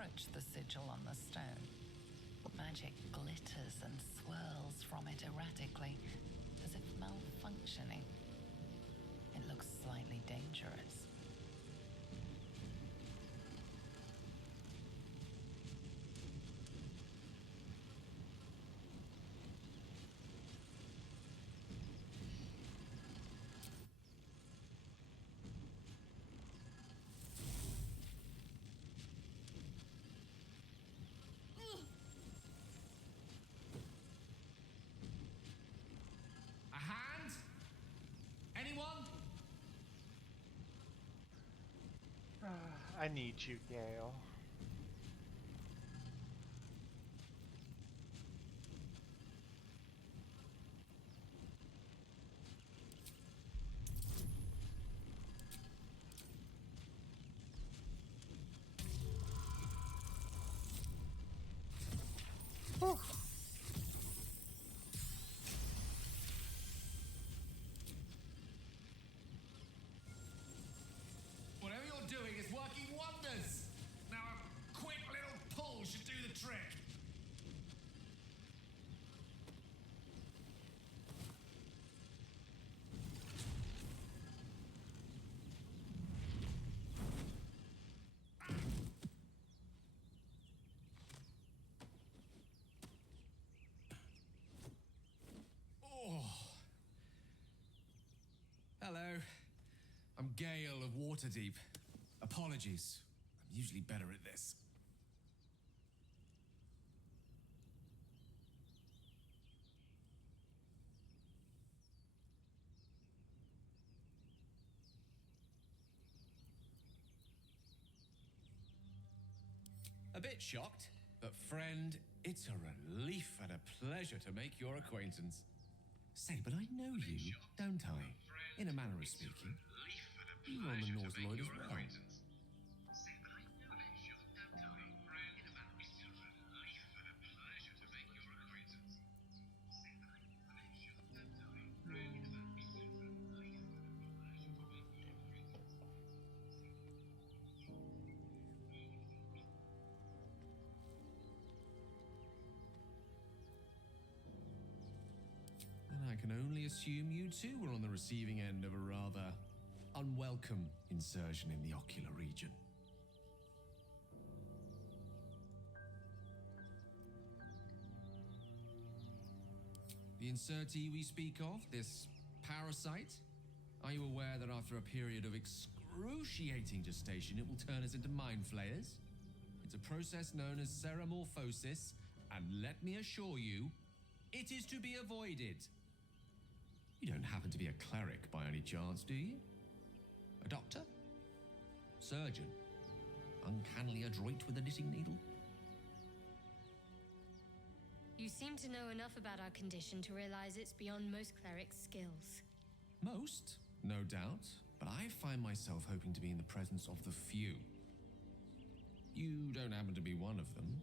approach the sigil on the stone. Magic glitters and swirls from it erratically, as if malfunctioning. It looks slightly dangerous. A hand? Anyone? I need you, Gale. Whew. Whatever you're doing is working wonders. Now a quick little pull should do the trick. Oh. Hello. I'm Gale of Waterdeep. Apologies. I'm usually better at this. A bit shocked, but friend, it's a relief and a pleasure to make your acquaintance. Say, but I know you, don't I? In a manner of speaking. You were on the North Lloyd as well. And I can only assume you too were on the receiving end of a rather unwelcome insertion in the ocular region. The insertee we speak of, this parasite, are you aware that after a period of excruciating gestation, it will turn us into mind flayers? It's a process known as ceramorphosis, and let me assure you, it is to be avoided. You don't happen to be a cleric by any chance, do you? A doctor? Surgeon? Uncannily adroit with a knitting needle? You seem to know enough about our condition to realize it's beyond most clerics' skills. Most, no doubt, but I find myself hoping to be in the presence of the few. You don't happen to be one of them.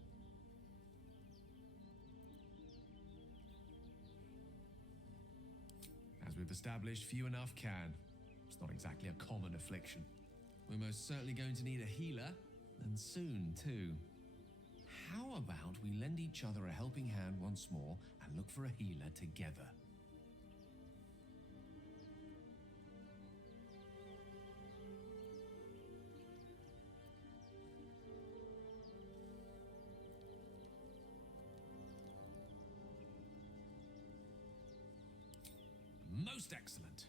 As we've established, few enough can. It's not exactly a common affliction. We're most certainly going to need a healer, and soon, too. How about we lend each other a helping hand once more and look for a healer together? Most excellent.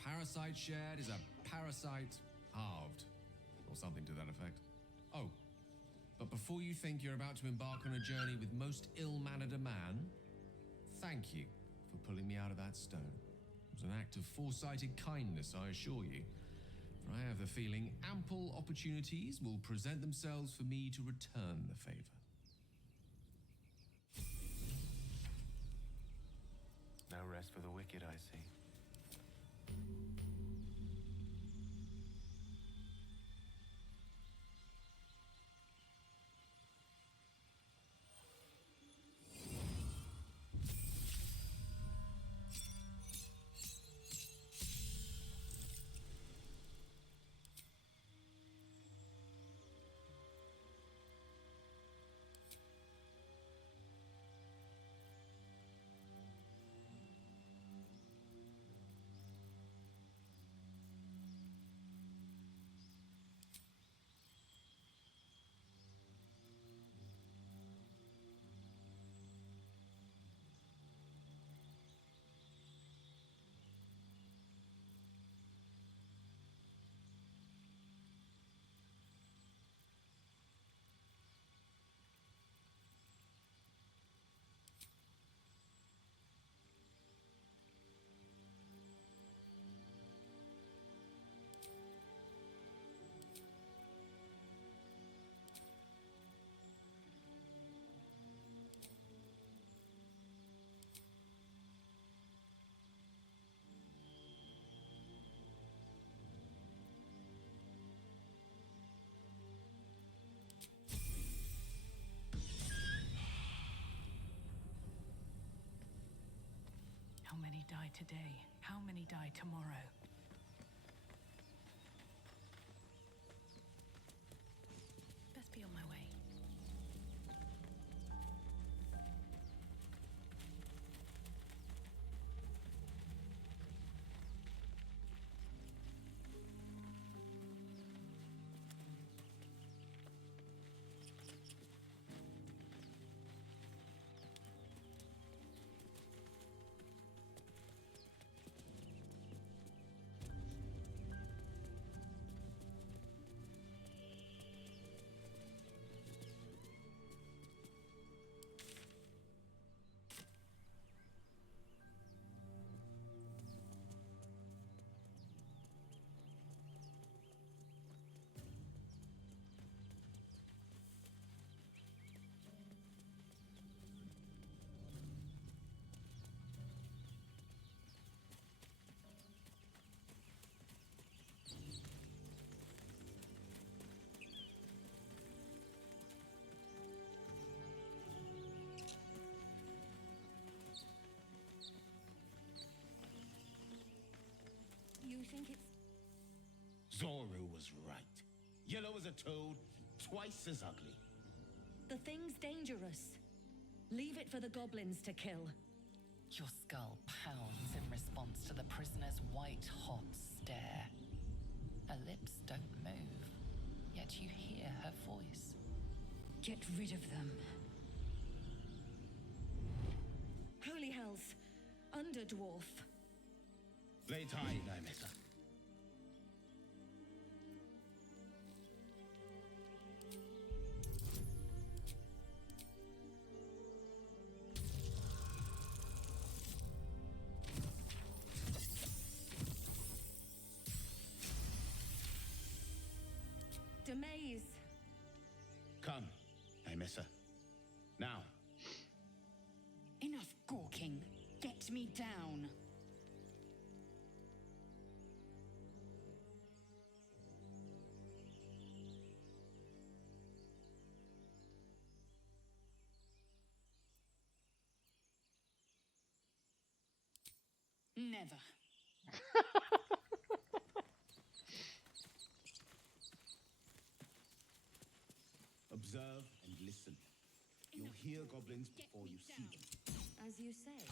A parasite shared is a parasite halved, or something to that effect. Oh, but before you think you're about to embark on a journey with most ill-mannered a man, thank you for pulling me out of that stone. It was an act of foresighted kindness, I assure you. For I have the feeling ample opportunities will present themselves for me to return the favor. No rest for the wicked, I see. many die today? How many die tomorrow? Best be on my way. You think it's... Zoru was right. Yellow as a toad, twice as ugly. The thing's dangerous. Leave it for the goblins to kill. Your skull pounds in response to the prisoner's white-hot stare. Her lips don't move, yet you hear her voice. Get rid of them. Holy hells! Underdwarf. Lay tight, Nymessa. Demaze. Come, Nymessa. Now. Enough gawking. Get me down. Never. Observe and listen. You'll hear goblins before you see them. As you say.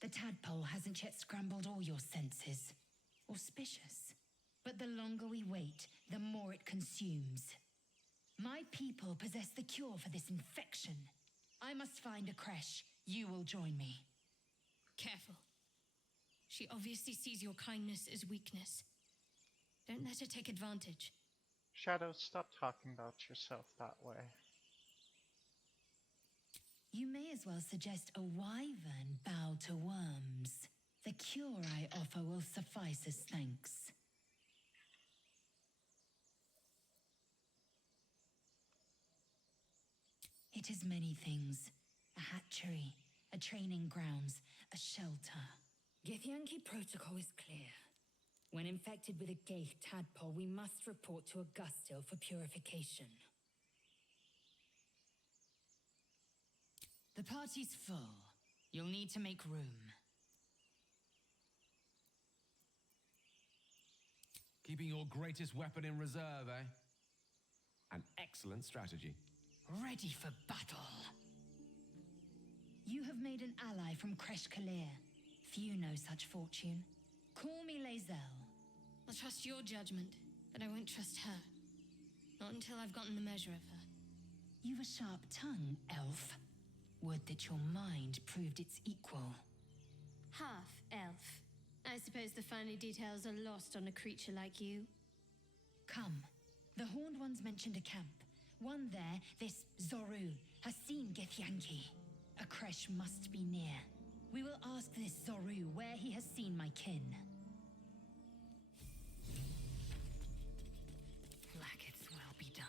The tadpole hasn't yet scrambled all your senses. Auspicious. But the longer we wait, the more it consumes. My people possess the cure for this infection. I must find a creche. You will join me. Careful. She obviously sees your kindness as weakness. Don't let her take advantage. Shadow, stop talking about yourself that way. You may as well suggest a wyvern bow to worms. The cure I offer will suffice as thanks. It is many things. A hatchery, a training grounds, a shelter. Githyanki protocol is clear. When infected with a Gaith tadpole, we must report to Augustil for purification. The party's full. You'll need to make room. Keeping your greatest weapon in reserve, eh? An excellent strategy. Ready for battle. You have made an ally from Kresh Kalir. Few know such fortune. Call me Lae'zel. I'll trust your judgment, but I won't trust her. Not until I've gotten the measure of her. You've a sharp tongue, elf. Would that your mind proved its equal. Half elf. I suppose the finer details are lost on a creature like you. Come. The Horned Ones mentioned a camp. One there, this Zoru, has seen Githyanki. A creche must be near. We will ask this Zoru where he has seen my kin. Blackets will be done.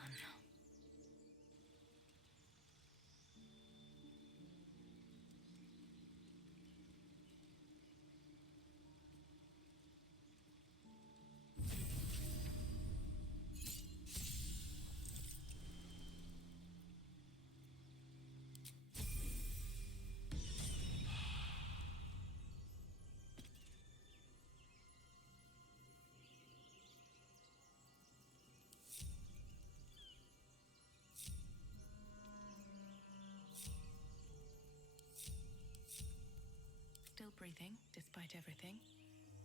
everything, despite everything,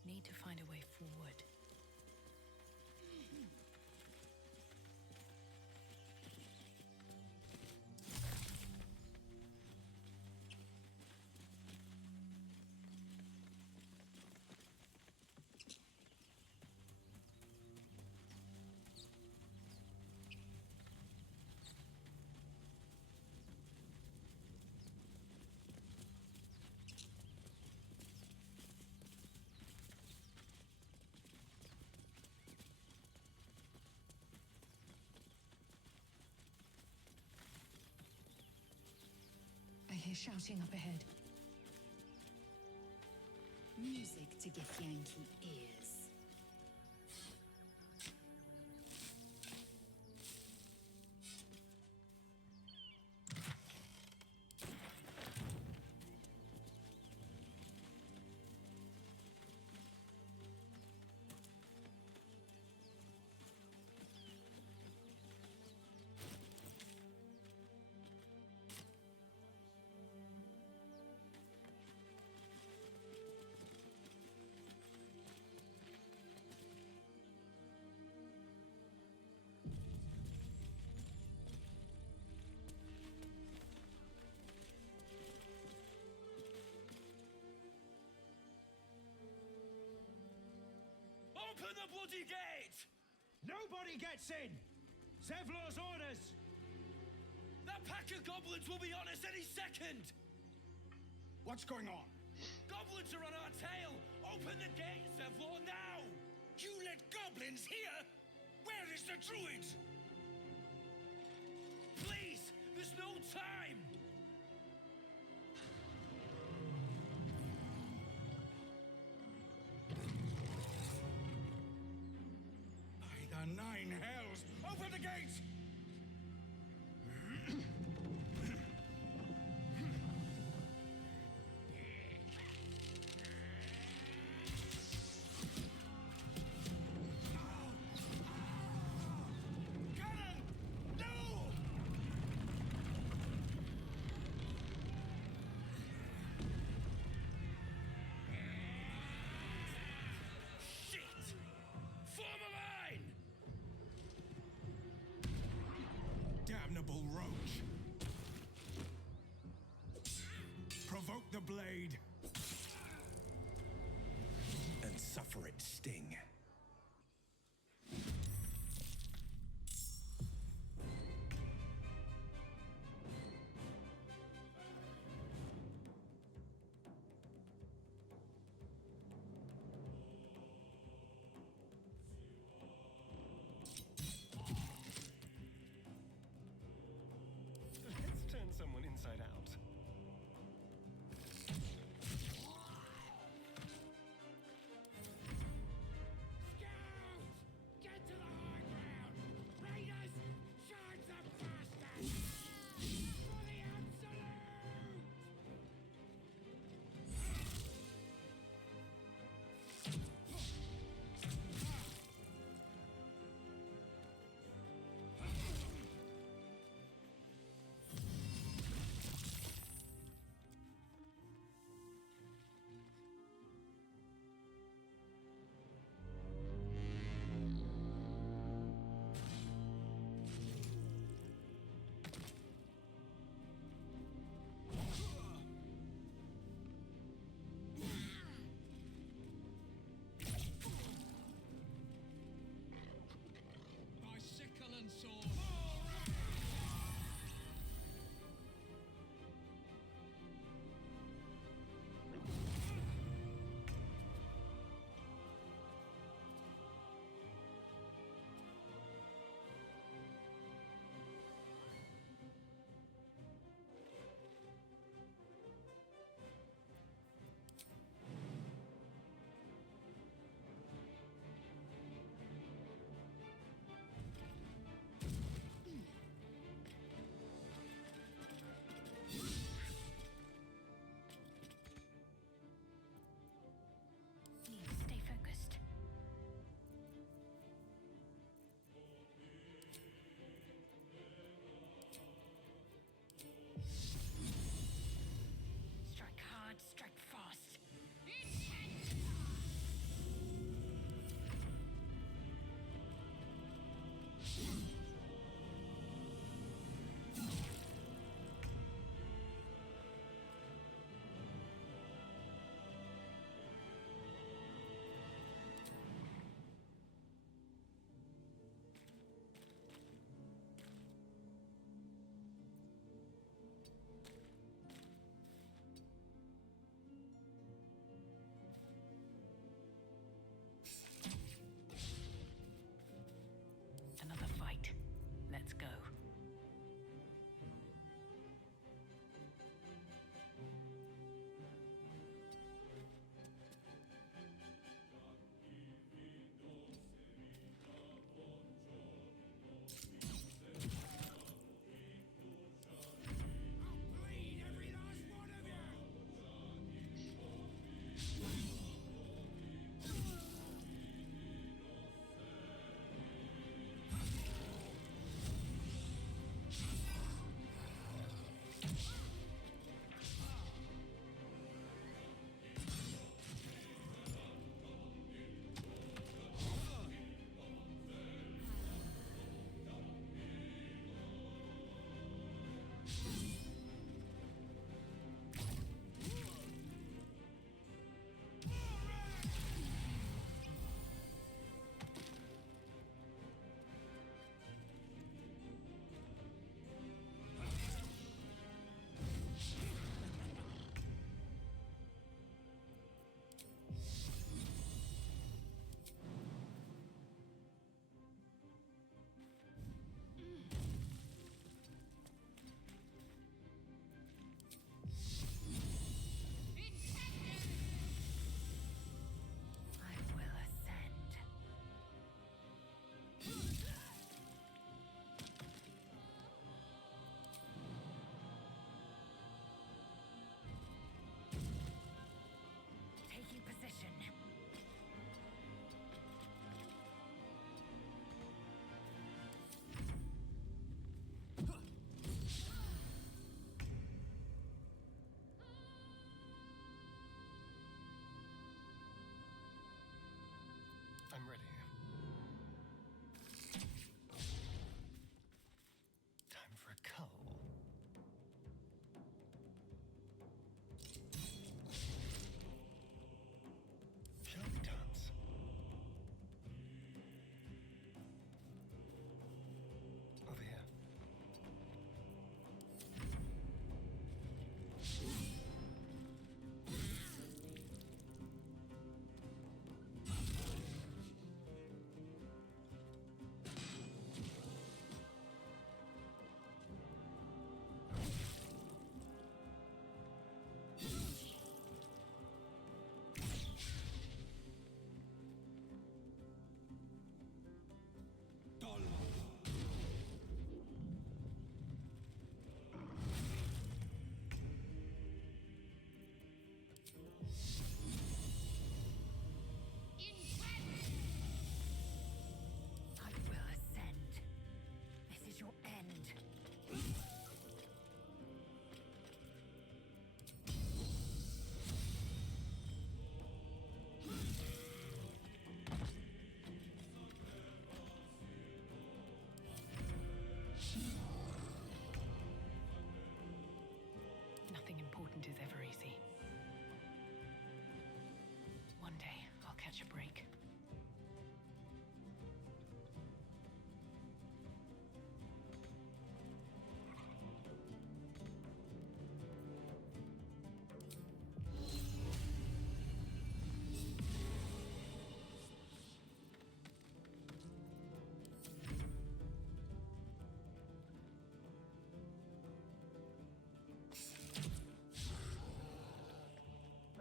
need to find a way forward. I hear shouting up ahead. Music to Githyanki ears. Open the bloody gate! Nobody gets in! Zevlor's orders! That pack of goblins will be on us any second! What's going on? Goblins are on our tail! Open the gate, Zevlor, now! You let goblins here? Where is the druid? Please! There's no time! By the nine hells! Open the gate! Cannon! No! I'm ready. Time for a cull. Shall we dance? Over here. I will ascend. This is your end. Nothing important is ever easy. One day, I'll catch a break.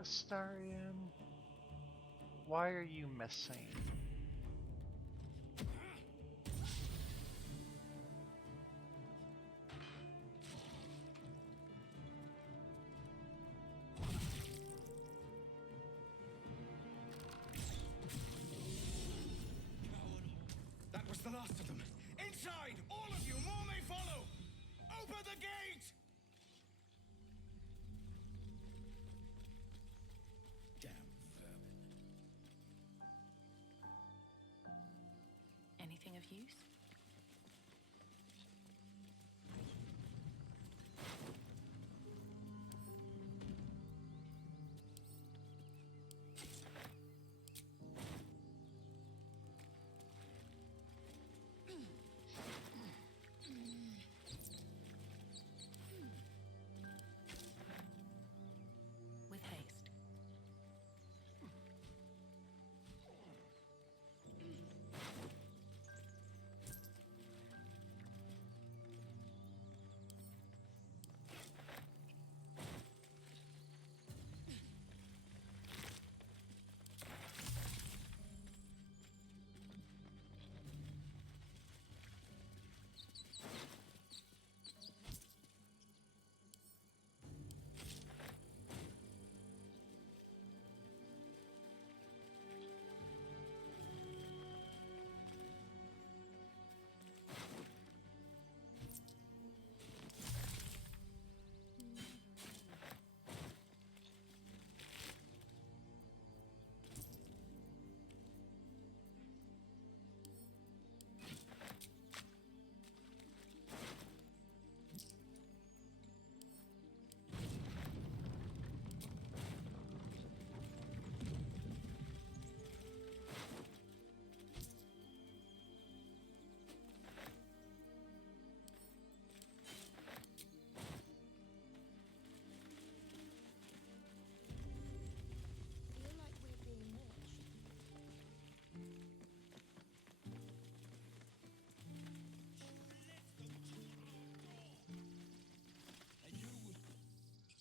Astarion, why are you missing? That was the last of them. Inside! All of you! More may follow! Open the gate! Damn vermin. Anything of use? With haste.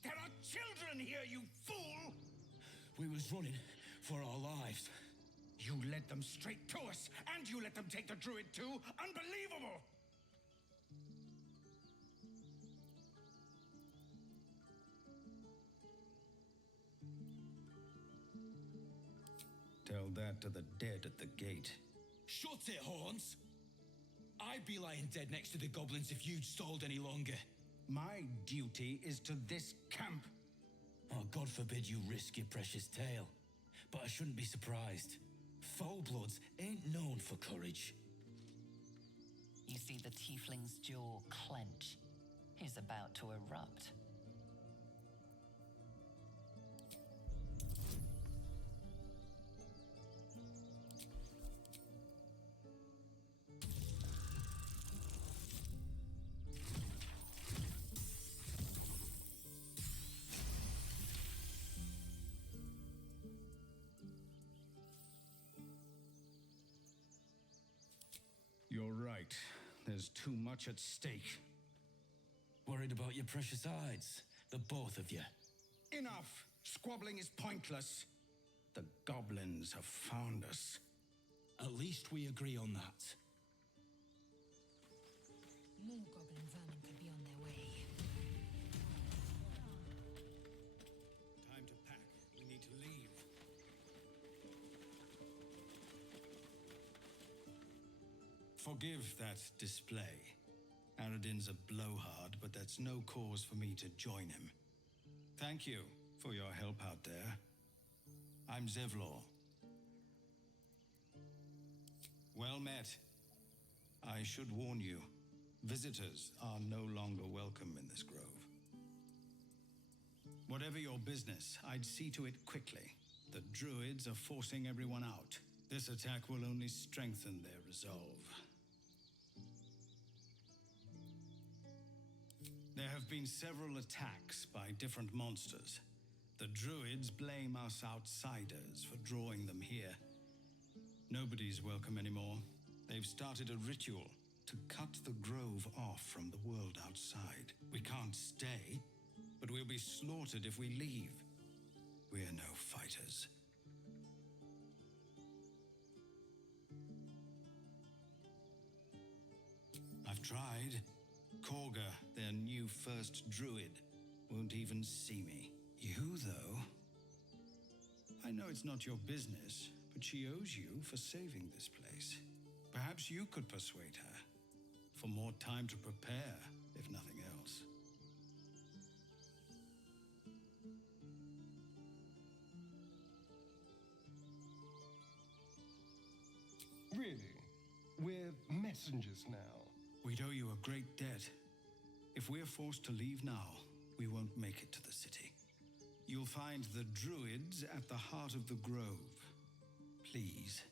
There are children here, you fool! We was running for our lives. You led them straight to us, and you let them take the druid too? Unbelievable! Tell that to the dead at the gate. Shut it, Horns! I'd be lying dead next to the goblins if you'd stalled any longer. My duty is to this camp. Oh, God forbid you risk your precious tail. But I shouldn't be surprised. Foulbloods ain't known for courage. You see the tiefling's jaw clench. He's about to erupt. You're right. There's too much at stake. Worried about your precious hides, the both of you. Enough! Squabbling is pointless. The goblins have found us. At least we agree on that. More goblin vermin could be on their way. Time to pack. We need to leave. Forgive that display. Aradin's a blowhard, but that's no cause for me to join him. Thank you for your help out there. I'm Zevlor. Well met. I should warn you, visitors are no longer welcome in this grove. Whatever your business, I'd see to it quickly. The druids are forcing everyone out. This attack will only strengthen their resolve. There have been several attacks by different monsters. The druids blame us outsiders for drawing them here. Nobody's welcome anymore. They've started a ritual to cut the grove off from the world outside. We can't stay, but we'll be slaughtered if we leave. We're no fighters. I've tried. Korga, their new first druid, won't even see me. You, though? I know it's not your business, but she owes you for saving this place. Perhaps you could persuade her. For more time to prepare, if nothing else. Really? We're messengers now. We'd owe you a great debt. If we're forced to leave now, we won't make it to the city. You'll find the druids at the heart of the grove. Please,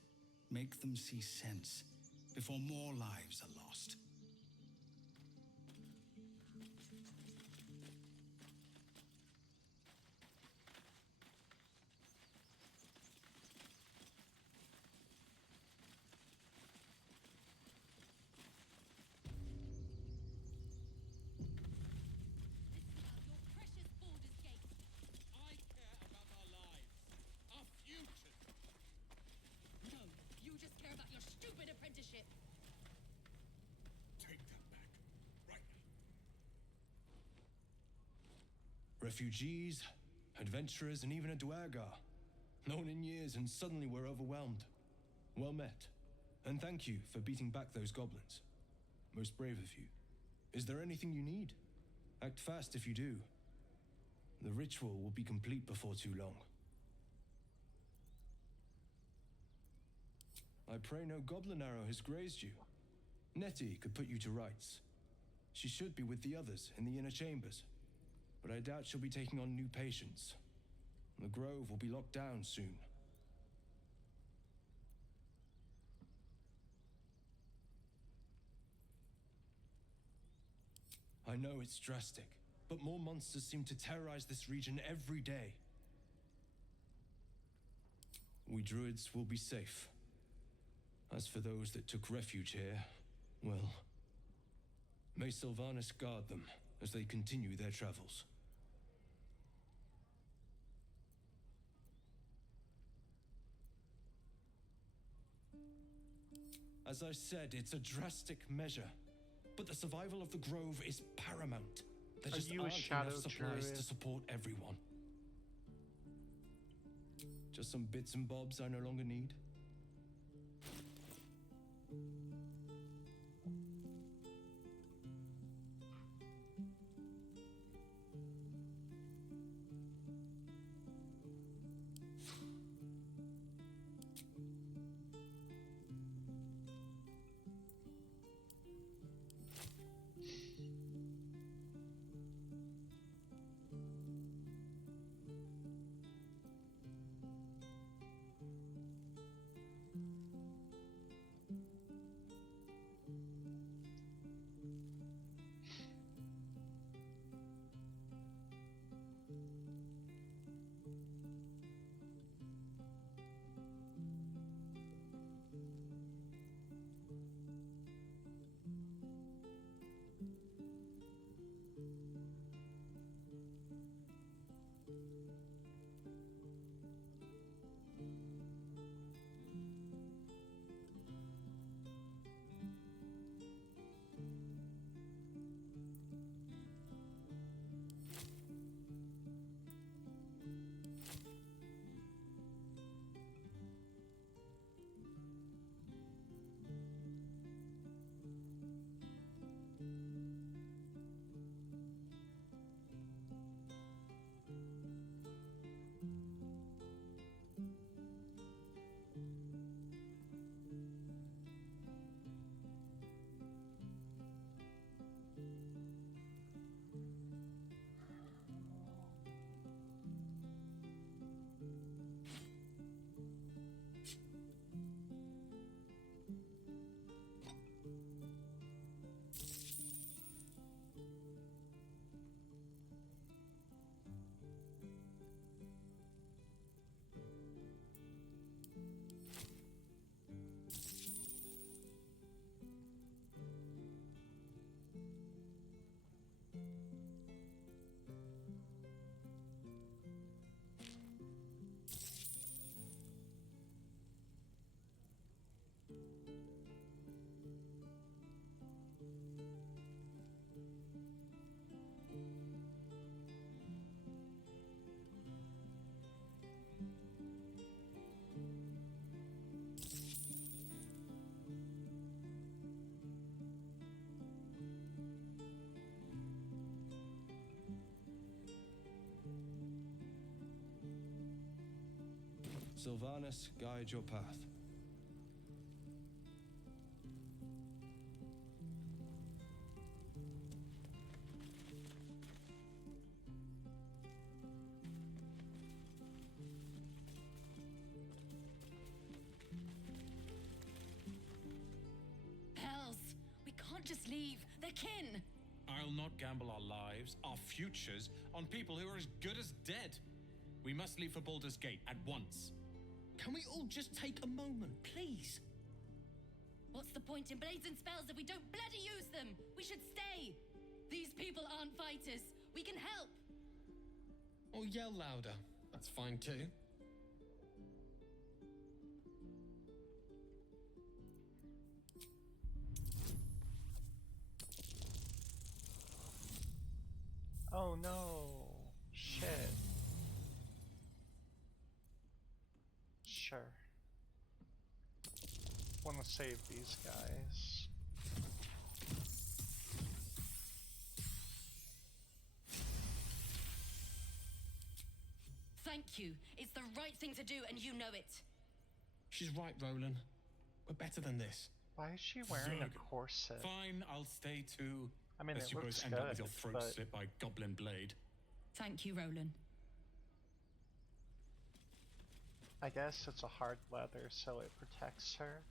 make them see sense before more lives are lost. Refugees, adventurers, and even a Dwergar. Known in years, and suddenly we're overwhelmed. Well met. And thank you for beating back those goblins. Most brave of you. Is there anything you need? Act fast if you do. The ritual will be complete before too long. I pray no goblin arrow has grazed you. Nettie could put you to rights. She should be with the others in the inner chambers. But I doubt she'll be taking on new patients. The grove will be locked down soon. I know it's drastic, but more monsters seem to terrorize this region every day. We druids will be safe. As for those that took refuge here, well, may Sylvanas guard them as they continue their travels. As I said, it's a drastic measure, but the survival of the grove is paramount. There just you a aren't shadow enough supplies druid? to support everyone. Just some bits and bobs I no longer need. Sylvanas, guide your path. Hells! We can't just leave. They're kin! I'll not gamble our lives, our futures, on people who are as good as dead. We must leave for Baldur's Gate at once. Can we all just take a moment, please? What's the point in blades and spells if we don't bloody use them? We should stay! These people aren't fighters. We can help! Or yell louder. That's fine too. Oh no. Shit. Sure. Want to save these guys. Thank you. It's the right thing to do, and you know it. She's right, Roland. We're better than this. Why is she wearing a Zerg. corset? Fine, I'll stay too. I mean, Lest it you looks both end up with your good, throat but- slit by goblin blade. Thank you, Roland. I guess it's a hard leather, so it protects her.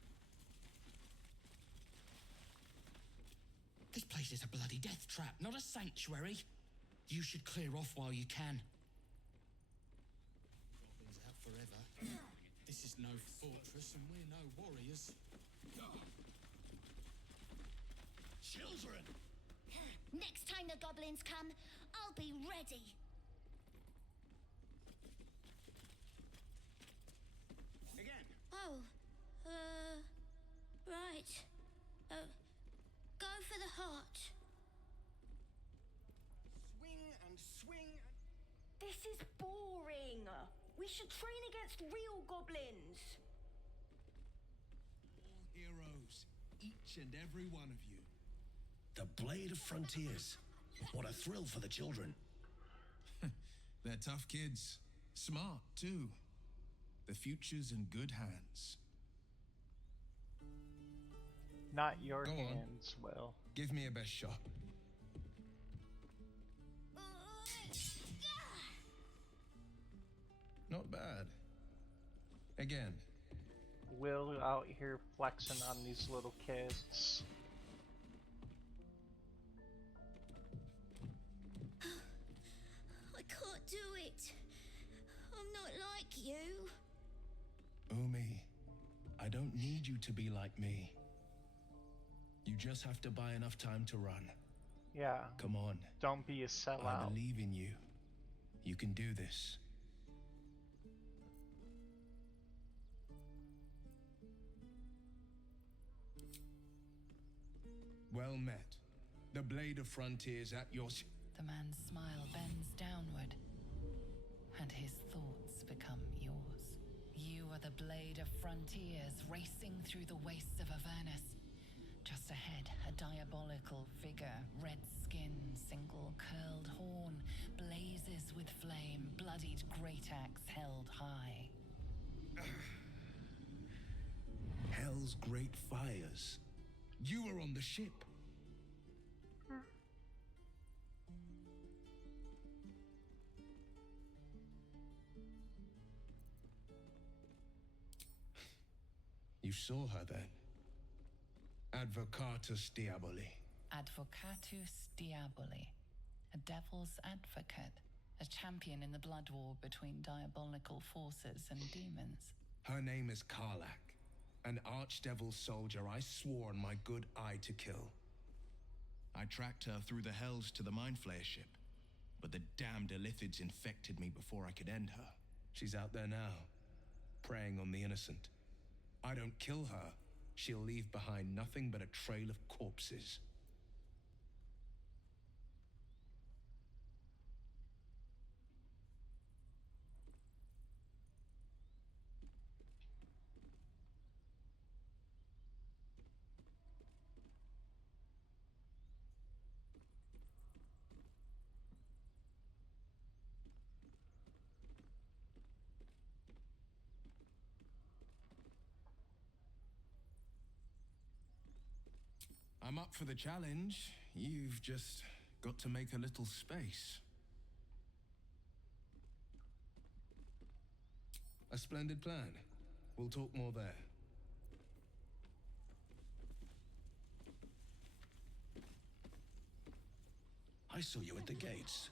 This place is a bloody death trap, not a sanctuary. You should clear off while you can. Goblins out forever. This is no fortress, and we're no warriors. Children! Next time the goblins come, I'll be ready. Again! Oh, right. Go for the heart. Swing and swing and... This is boring. We should train against real goblins. All heroes, each and every one of you. The Blade of Frontiers. What a thrill for the children. They're tough kids. Smart, too. The future's in good hands. Not your Go on. hands, Will. Give me a best shot. Not bad. Again. Will out here flexing on these little kids. I can't do it. I'm not like you. Umi, I don't need you to be like me. You just have to buy enough time to run. Yeah. Come on. Don't be a I sellout. believe in you. You can do this. Well met. The Blade of Frontiers at your... The man's smile bends downward, and his thoughts become yours. You are the Blade of Frontiers racing through the wastes of Avernus. Just ahead, a diabolical figure, red skin, single curled horn, blazes with flame, bloodied great axe held high. Hell's great fires. You were on the ship. You saw her then. Advocatus Diaboli. Advocatus Diaboli, a devil's advocate, a champion in the blood war between diabolical forces and demons. Her name is Karlak, an archdevil soldier I swore on my good eye to kill. I tracked her through the hells to the Mind Flayer ship, but the damned Illithids infected me before I could end her. She's out there now, preying on the innocent. I don't kill her, she'll leave behind nothing but a trail of corpses. I'm up for the challenge. You've just got to make a little space. A splendid plan. We'll talk more there. I saw you at the gates.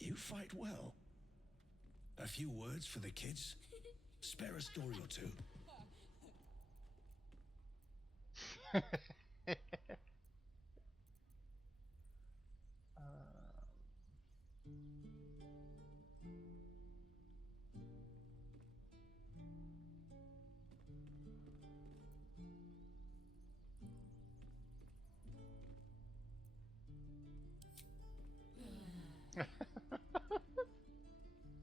You fight well. A few words for the kids? Spare a story or two.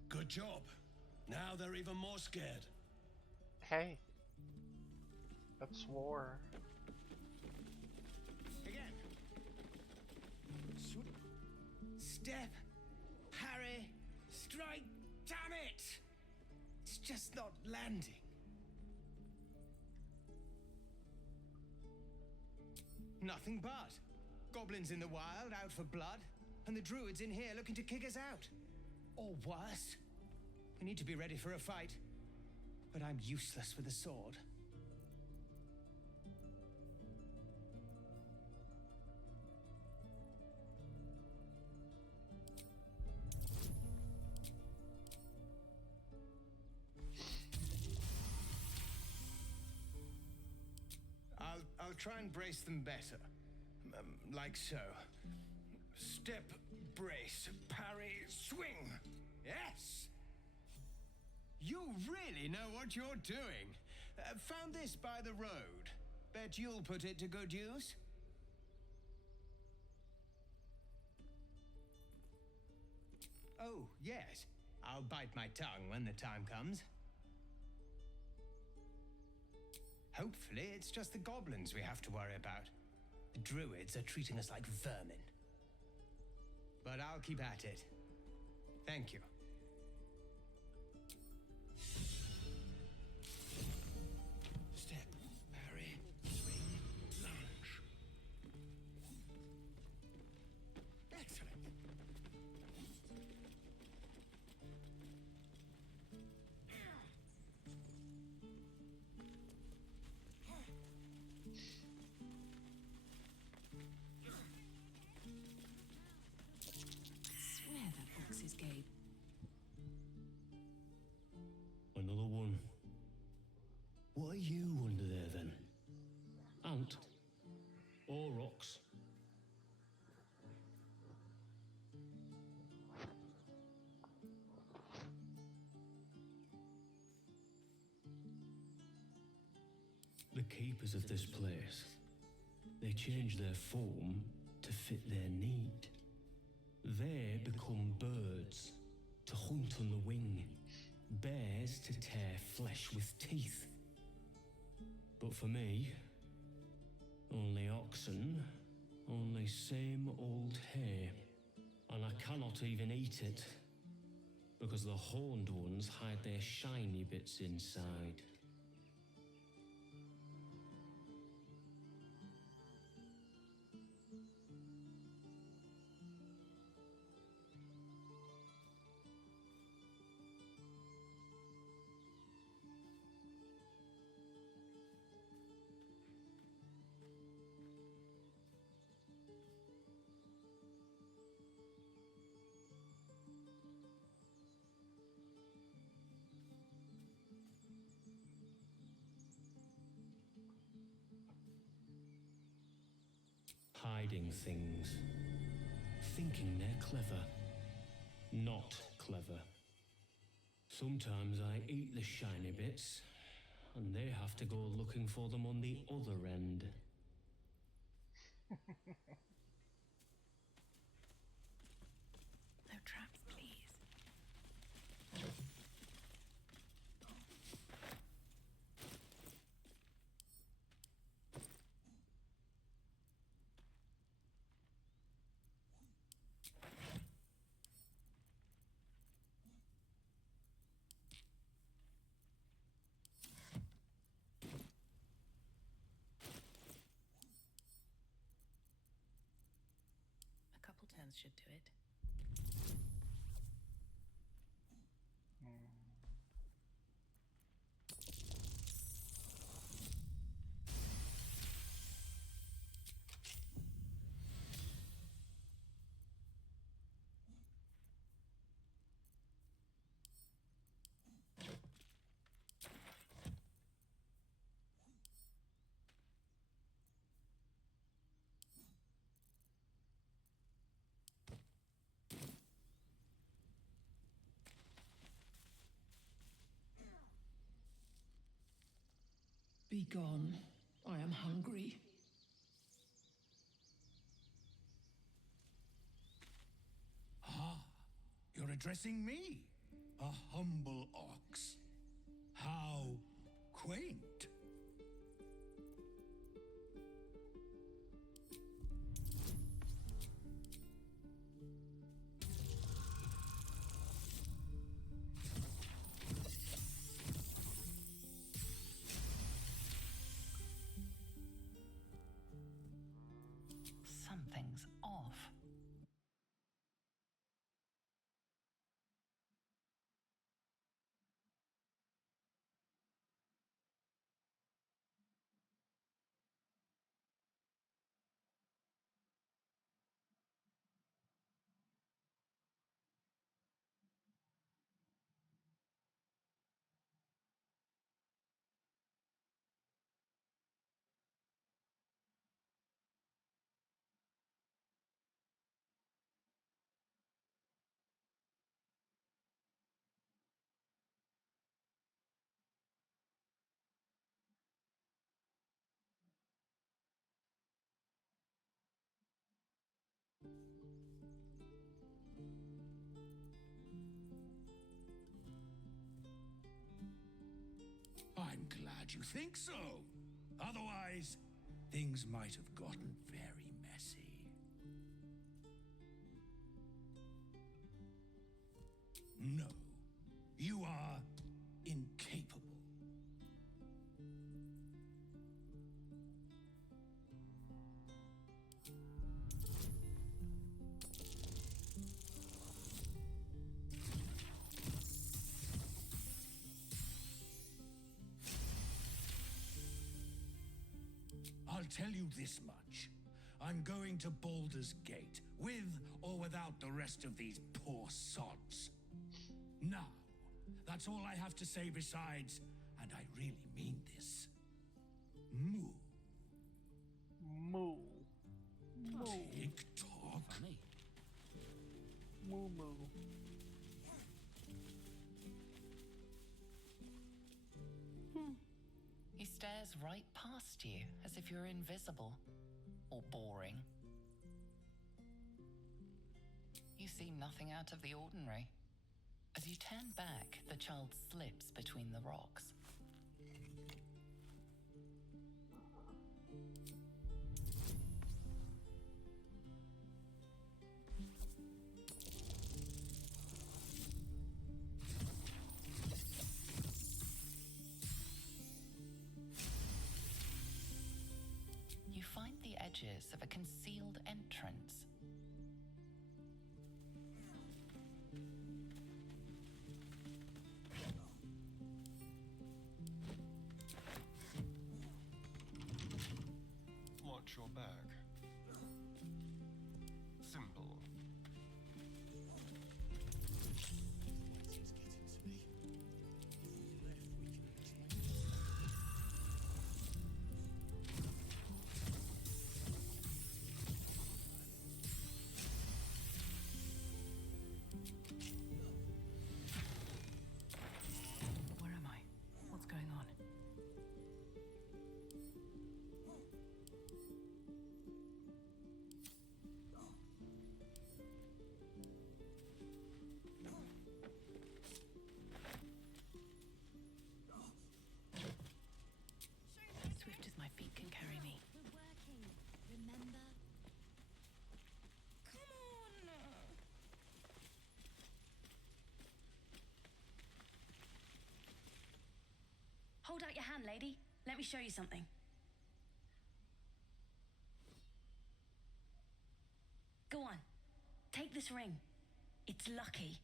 Good job. Now they're even more scared. Hey, that's war. Again. Step, parry, strike. Damn it! It's just not landing. Nothing but. Goblins in the wild out for blood, and the druids in here looking to kick us out. Or worse. We need to be ready for a fight, but I'm useless with a sword. I'll try and brace them better. Like so. Step, brace, parry, swing. Yes! You really know what you're doing. Found this by the road. Bet you'll put it to good use. Oh, yes. I'll bite my tongue when the time comes. Hopefully, it's just the goblins we have to worry about. The druids are treating us like vermin. But I'll keep at it. Thank you. Step, parry, swing, lunge. Excellent. Swear that box is Gabe. Another one. What are you under there then? Ant? Or rocks? The keepers of this place, they change their form to fit their need. They become birds to hunt on the wing, bears to tear flesh with teeth. But for me, only oxen, only same old hay, and I cannot even eat it, because the horned ones hide their shiny bits inside. Hiding things, thinking they're clever, not clever. Sometimes I eat the shiny bits, and they have to go looking for them on the other end. No traps, please. things should do it. Be gone. I am hungry. Ah, you're addressing me, a humble ox. How quaint. Something's off. I'm glad you think so. Otherwise, things might have gotten very messy. No, you are incapable. I'll tell you this much. I'm going to Baldur's Gate, with or without the rest of these poor sods. Now, that's all I have to say besides, and I really mean this. Moo. Moo. Moo. Tick tock. Funny. Moo moo. He stares right past you as if you're invisible or boring. You see nothing out of the ordinary. As you turn back, the child slips between the rocks. You find the edges of a concealed entrance. Watch your back. Simple. Where am I? What's going on? Swift as my feet can carry me. We're working, remember? Come on! Hold out your hand, lady. Let me show you something. Go on. this ring. It's lucky.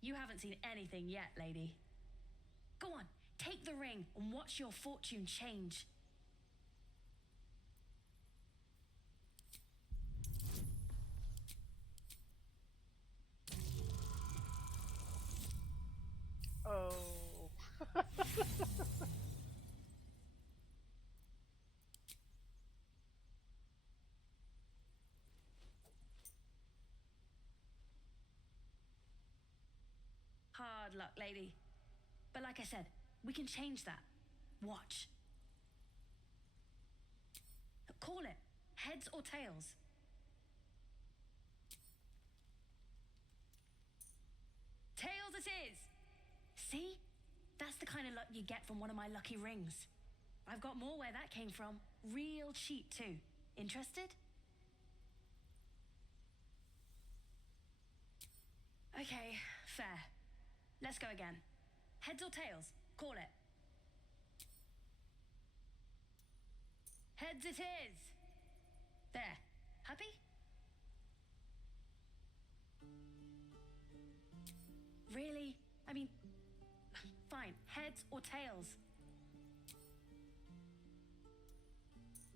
You haven't seen anything yet, lady. Go on, take the ring and watch your fortune change. Oh. Hard luck, lady. But like I said, we can change that. Watch. Call it. Heads or tails. Tails it is! See? That's the kind of luck you get from one of my lucky rings. I've got more where that came from. Real cheap too. Interested? Okay, fair. Let's go again. Heads or tails? Call it. Heads it is! There. Happy? Really? I mean, fine. Heads or tails?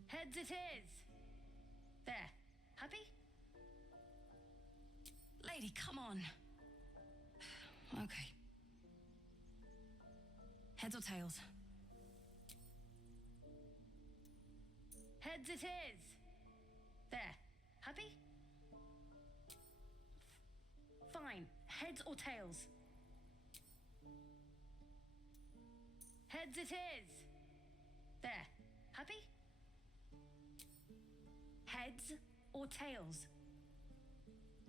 Heads it is! There. Happy? Lady, come on. Okay. Heads or tails? Heads it is! There. Happy? Fine. Heads or tails? Heads it is! There. Happy? Heads or tails?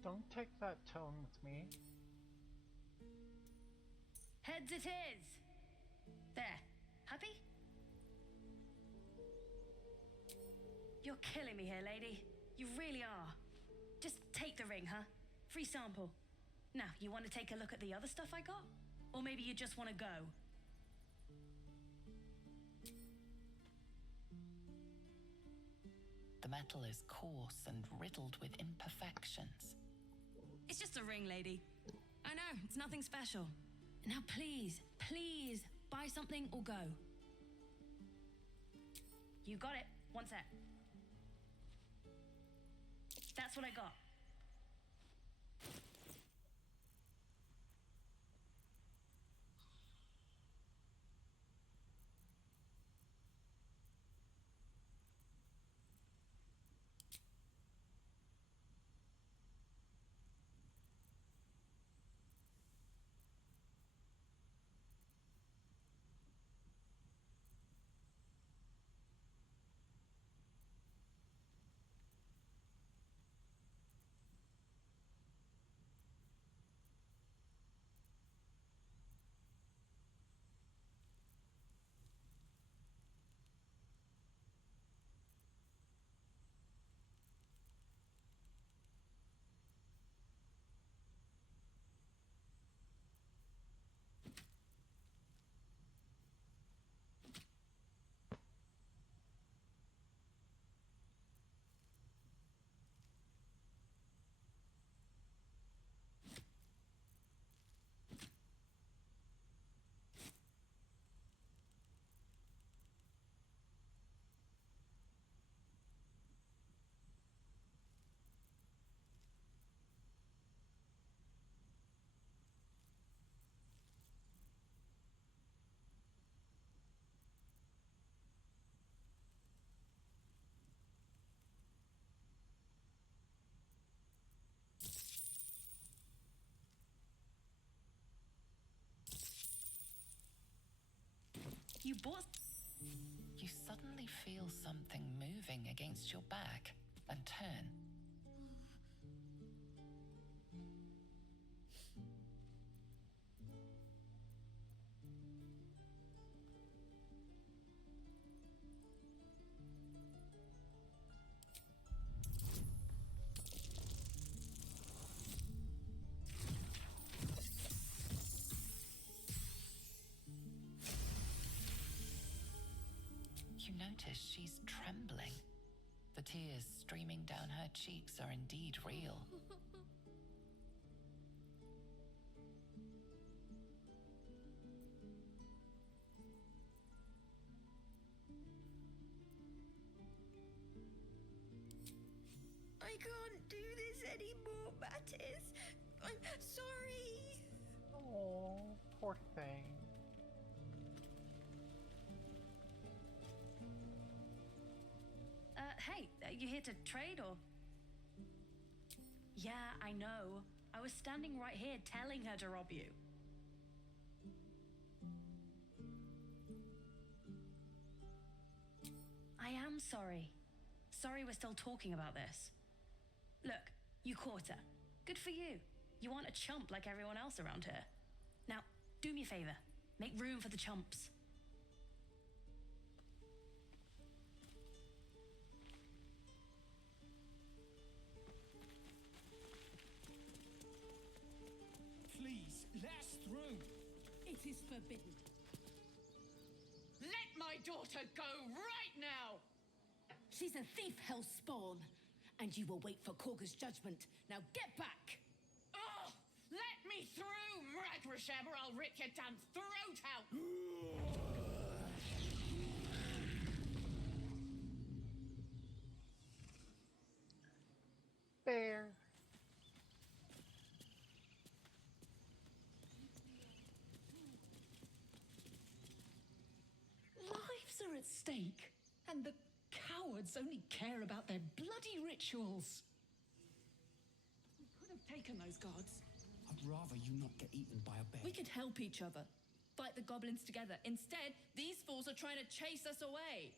Don't take that tone with me. Heads it is! There. Happy? You're killing me here, lady. You really are. Just take the ring, huh? Free sample. Now, you want to take a look at the other stuff I got? Or maybe you just want to go? The metal is coarse and riddled with imperfections. It's just a ring, lady. I know, it's nothing special. Now please, please, buy something or go. You got it. One sec. That's what I got. You bought... You suddenly feel something moving against your back and turn. You notice she's trembling. The tears streaming down her cheeks are indeed real. I can't do this anymore, Mattis. I'm sorry. Oh, poor thing. Hey, you here to trade or? Yeah, I know. I was standing right here telling her to rob you. I am sorry. Sorry we're still talking about this. Look, you caught her. Good for you. You aren't a chump like everyone else around here. Now, do me a favor. Make room for the chumps. Please, let us through. It is forbidden. Let my daughter go right now! She's a thief, hell spawn, and you will wait for Korga's judgment. Now get back! Oh, let me through, Mragrasham, or I'll rip your damn throat out! Bear. Lives are at stake, and the cowards only care about their bloody rituals. We could have taken those guards. I'd rather you not get eaten by a bear. We could help each other. Fight the goblins together. Instead, these fools are trying to chase us away.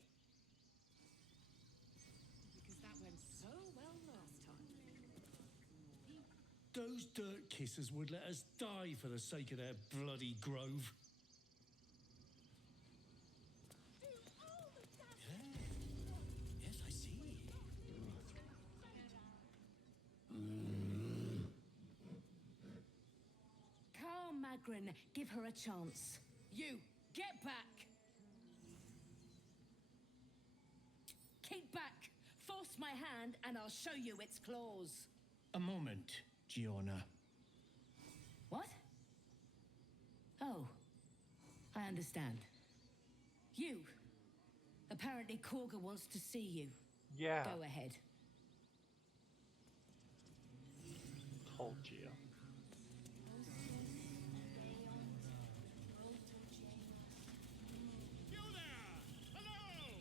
Because that went so well last time. Those dirt kissers would let us die for the sake of their bloody grove. Yes, I see. Carl Magrin, give her a chance. You, get back! Keep back! Force my hand and I'll show you its claws. A moment, Gianna. What? Oh, I understand. You. Apparently Korga wants to see you. Yeah. Go ahead. Told you. You there! Hello!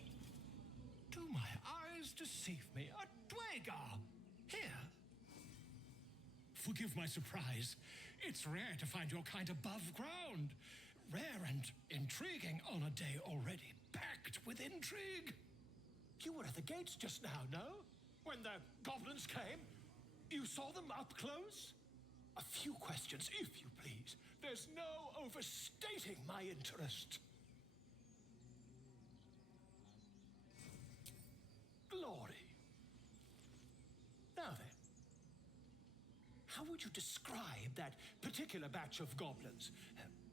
Do my eyes deceive me? A Dwagar! Here? Forgive my surprise. It's rare to find your kind above ground. Rare and intriguing on a day already packed with intrigue. You were at the gates just now, no? When the goblins came? You saw them up close? A few questions, if you please. There's no overstating my interest. Glory. Now then, how would you describe that particular batch of goblins?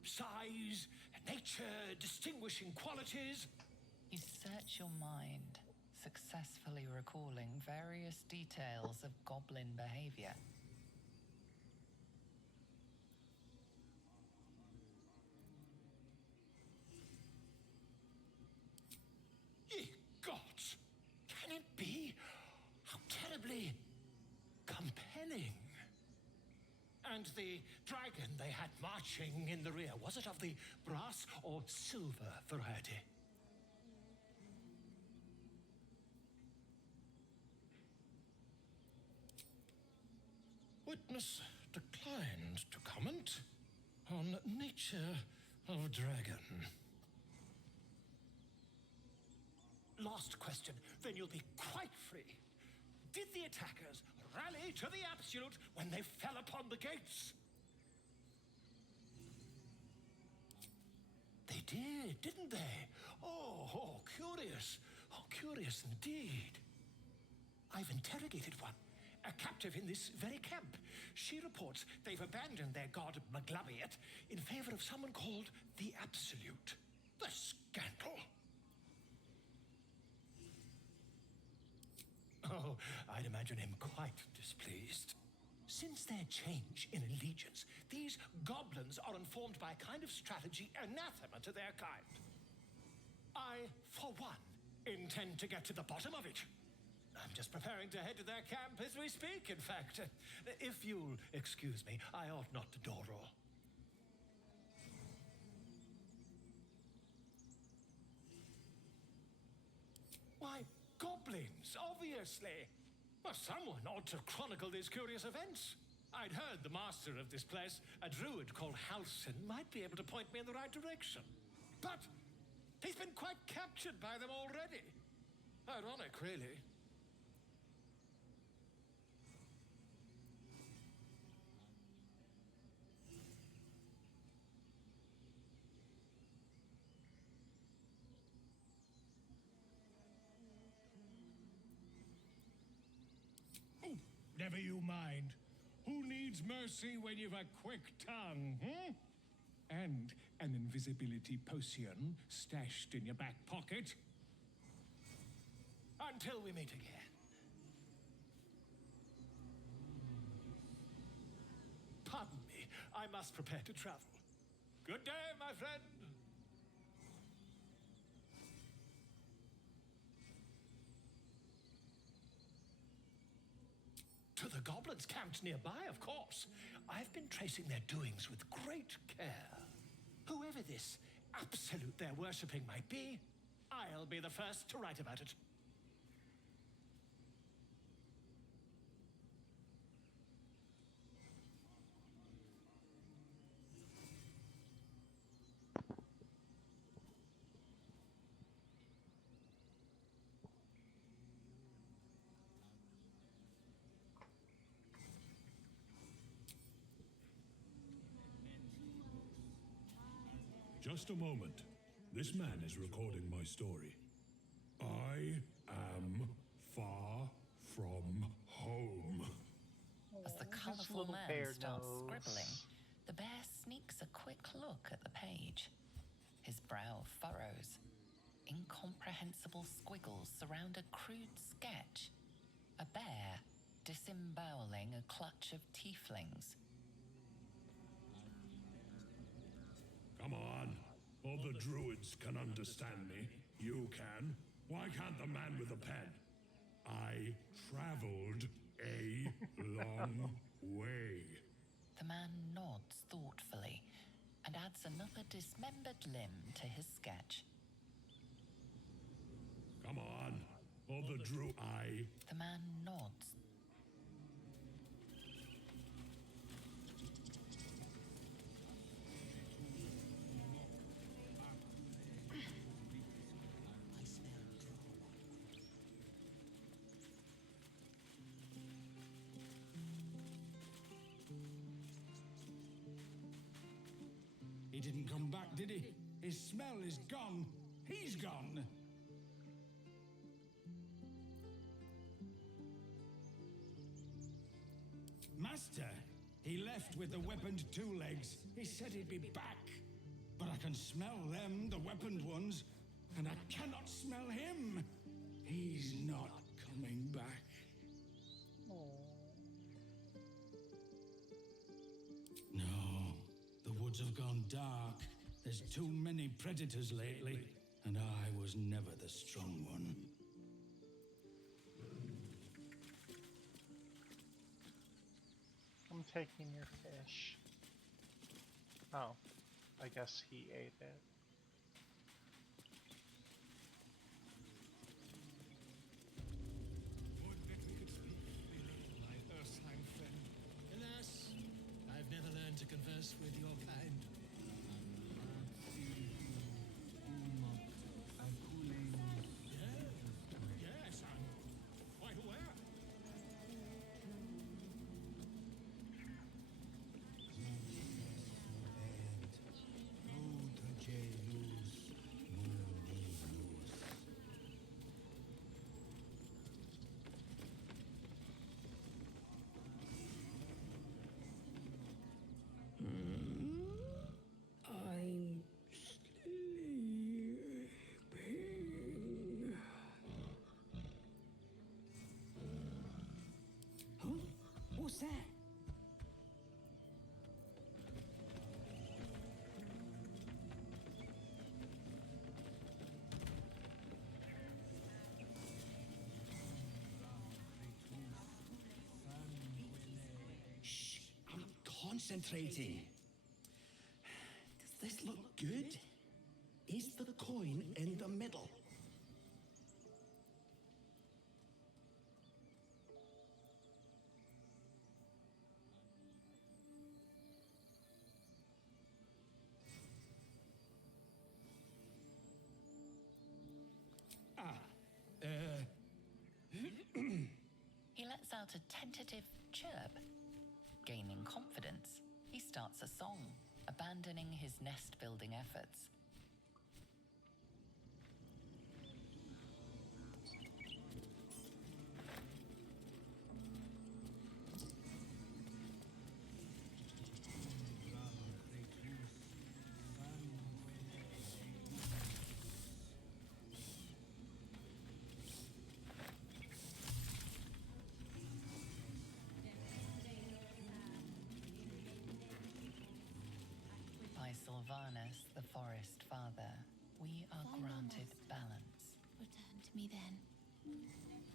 Size, nature, distinguishing qualities? You search your mind, successfully recalling various details of goblin behavior. Ye gods! Can it be? How terribly compelling. And the dragon they had marching in the rear, was it of the brass or silver variety? Witness declined to comment on nature of dragon. Last question, then you'll be quite free. Did the attackers rally to the absolute when they fell upon the gates? They did, didn't they? Oh, curious. Oh, curious indeed. I've interrogated one, a captive in this very camp. She reports they've abandoned their god Maglabiet in favor of someone called the Absolute. The scandal! Oh, I'd imagine him quite displeased. Since their change in allegiance, these goblins are informed by a kind of strategy anathema to their kind. I, for one, intend to get to the bottom of it. I'm just preparing to head to their camp as we speak, in fact. If you'll excuse me, I ought not to dawdle. Why, goblins, obviously. Well, someone ought to chronicle these curious events. I'd heard the master of this place, a druid called Halsin, might be able to point me in the right direction. But he's been quite captured by them already. Ironic, really. Never you mind. Who needs mercy when you've a quick tongue, hmm? And an invisibility potion stashed in your back pocket? Until we meet again. Pardon me, I must prepare to travel. Good day, my friend. To the goblins camped nearby, of course. I've been tracing their doings with great care. Whoever this absolute they're worshipping might be, I'll be the first to write about it. Just a moment. This man is recording my story. I am far from home. As the colourful little man bear starts nose. scribbling, the bear sneaks a quick look at the page. His brow furrows. Incomprehensible squiggles surround a crude sketch. A bear disemboweling a clutch of tieflings. Come on. All the druids can understand me. You can. Why can't the man with the pen? I traveled a long way. The man nods thoughtfully and adds another dismembered limb to his sketch. Come on. All the The man nods. He didn't come back, did he? His smell is gone. He's gone. Master, he left with the weaponed two legs. He said he'd be back. But I can smell them, the weaponed ones, and I cannot smell him. He's not coming back. No, the woods have gone dark. There's too many predators lately, and I was never the strong one. I'm taking your fish. Oh, I guess he ate it. Would that we could speak freely, my Earthsheim friend. Alas, I've never learned to converse with your kind. Yes, I'm quite aware. concentrating. Does this look good? Is the coin in the middle? He lets out a tentative chirp. Gaining confidence, he starts a song, abandoning his nest-building efforts. By Sylvanus, the Forest Father, we are Find our granted master. balance. Return to me then.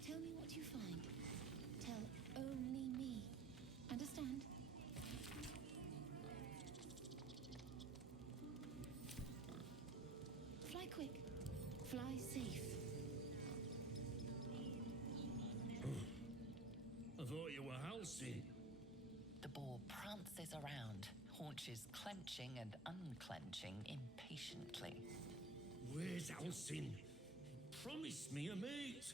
Tell me what you find. Tell only me. Understand? Fly quick. Fly safe. I thought you were Halcyon. The boar prances around, haunches clenching and unclenching impatiently. Where's Halcyon? Promise me a mate.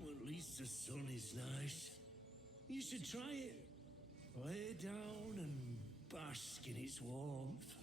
Well, at least the sun is nice. You should try it. Lay down and bask in its warmth.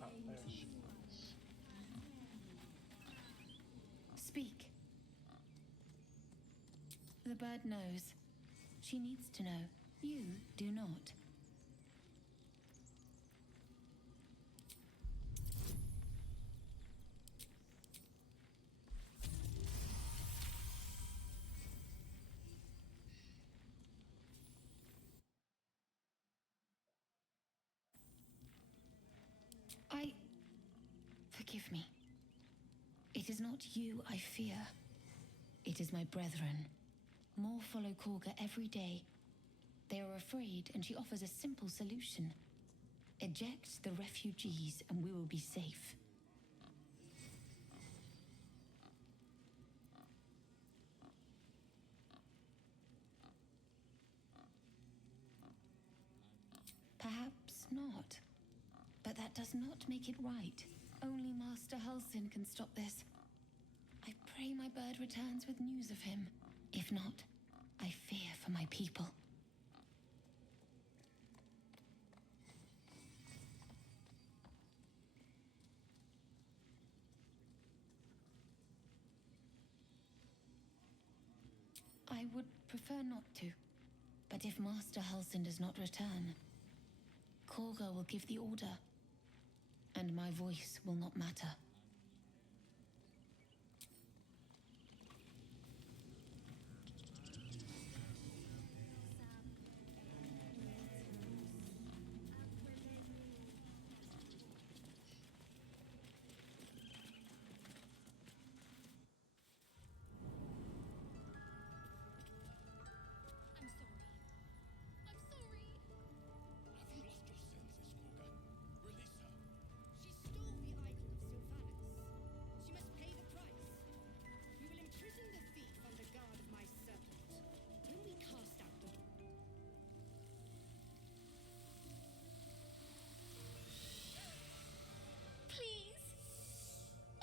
Oh, there she is. Speak. The bird knows. She needs to know. You do not. Forgive me. It is not you I fear. It is my brethren. More follow Korga every day. They are afraid, and she offers a simple solution. Eject the refugees, and we will be safe. Perhaps not. But that does not make it right. Only Master Halsin can stop this. I pray my bird returns with news of him. If not, I fear for my people. I would prefer not to. But if Master Halsin does not return, Korga will give the order, and my voice will not matter.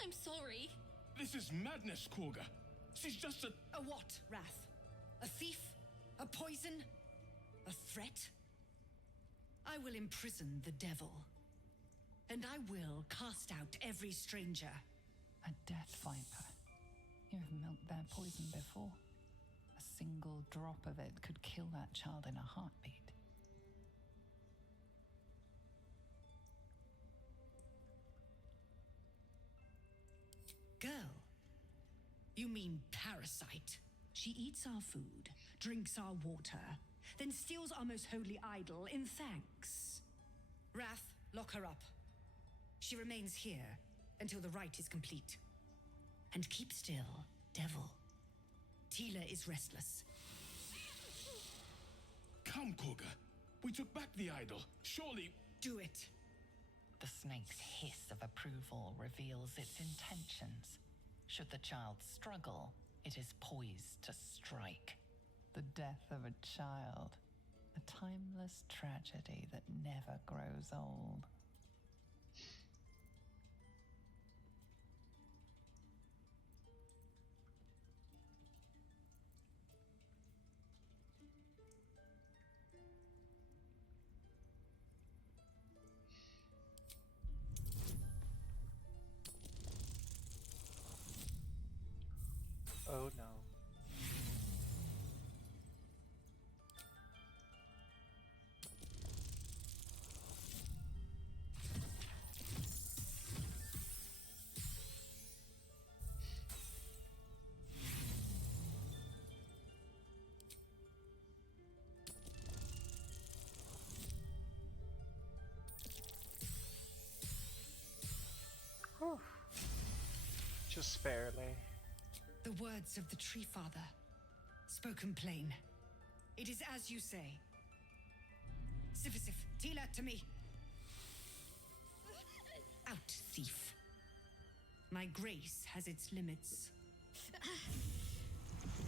I'm sorry. This is madness, Korga. She's just a... A what, Wrath? A thief? A poison? A threat? I will imprison the devil. And I will cast out every stranger. A death viper. You've milked their poison before. A single drop of it could kill that child in a heartbeat. Girl? You mean parasite? She eats our food, drinks our water, then steals our most holy idol in thanks. Wrath, lock her up. She remains here until the rite is complete. And keep still, devil. Tila is restless. Come, Koga. We took back the idol. Surely... Do it. The snake's hiss of approval reveals its intentions. Should the child struggle, it is poised to strike. The death of a child, a timeless tragedy that never grows old. Oh no. Whew. Just barely. The words of the Tree Father, spoken plain. It is as you say. Sifisif, Tila, to me. Out, thief. My grace has its limits.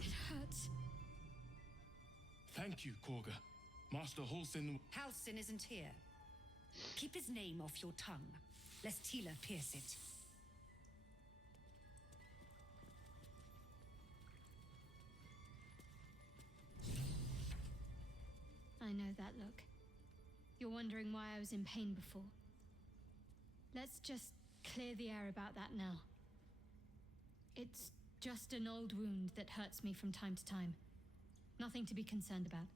It hurts. Thank you, Koga. Master Halsin... Halsin isn't here. Keep his name off your tongue, lest Tila pierce it. I know that look. You're wondering why I was in pain before. Let's just clear the air about that now. It's just an old wound that hurts me from time to time. Nothing to be concerned about.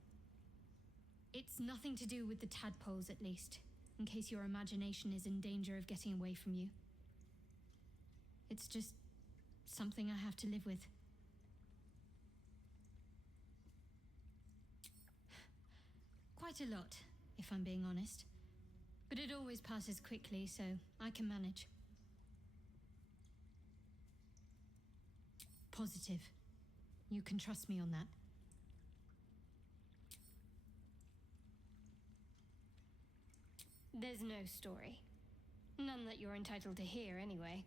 It's nothing to do with the tadpoles, at least, in case your imagination is in danger of getting away from you. It's just something I have to live with. Quite a lot, if I'm being honest. But it always passes quickly, so I can manage. Positive. You can trust me on that. There's no story. None that you're entitled to hear, anyway.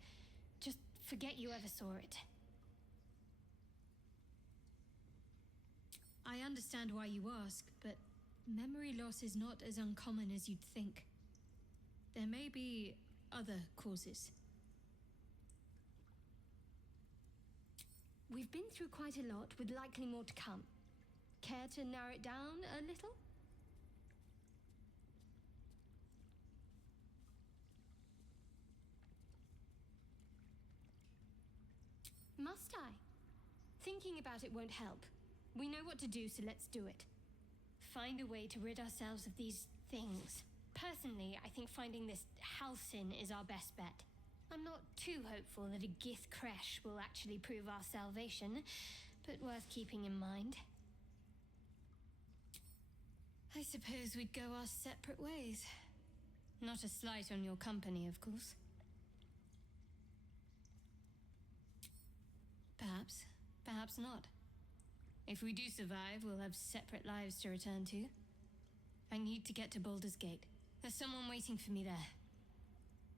Just forget you ever saw it. I understand why you ask, but memory loss is not as uncommon as you'd think. There may be other causes. We've been through quite a lot, with likely more to come. Care to narrow it down a little? Must I? Thinking about it won't help. We know what to do, so let's do it. Find a way to rid ourselves of these things. Personally, I think finding this Halsin is our best bet. I'm not too hopeful that a Gith Kresh will actually prove our salvation, but worth keeping in mind. I suppose we'd go our separate ways. Not a slight on your company, of course. Perhaps, perhaps not. If we do survive, we'll have separate lives to return to. I need to get to Baldur's Gate. There's someone waiting for me there.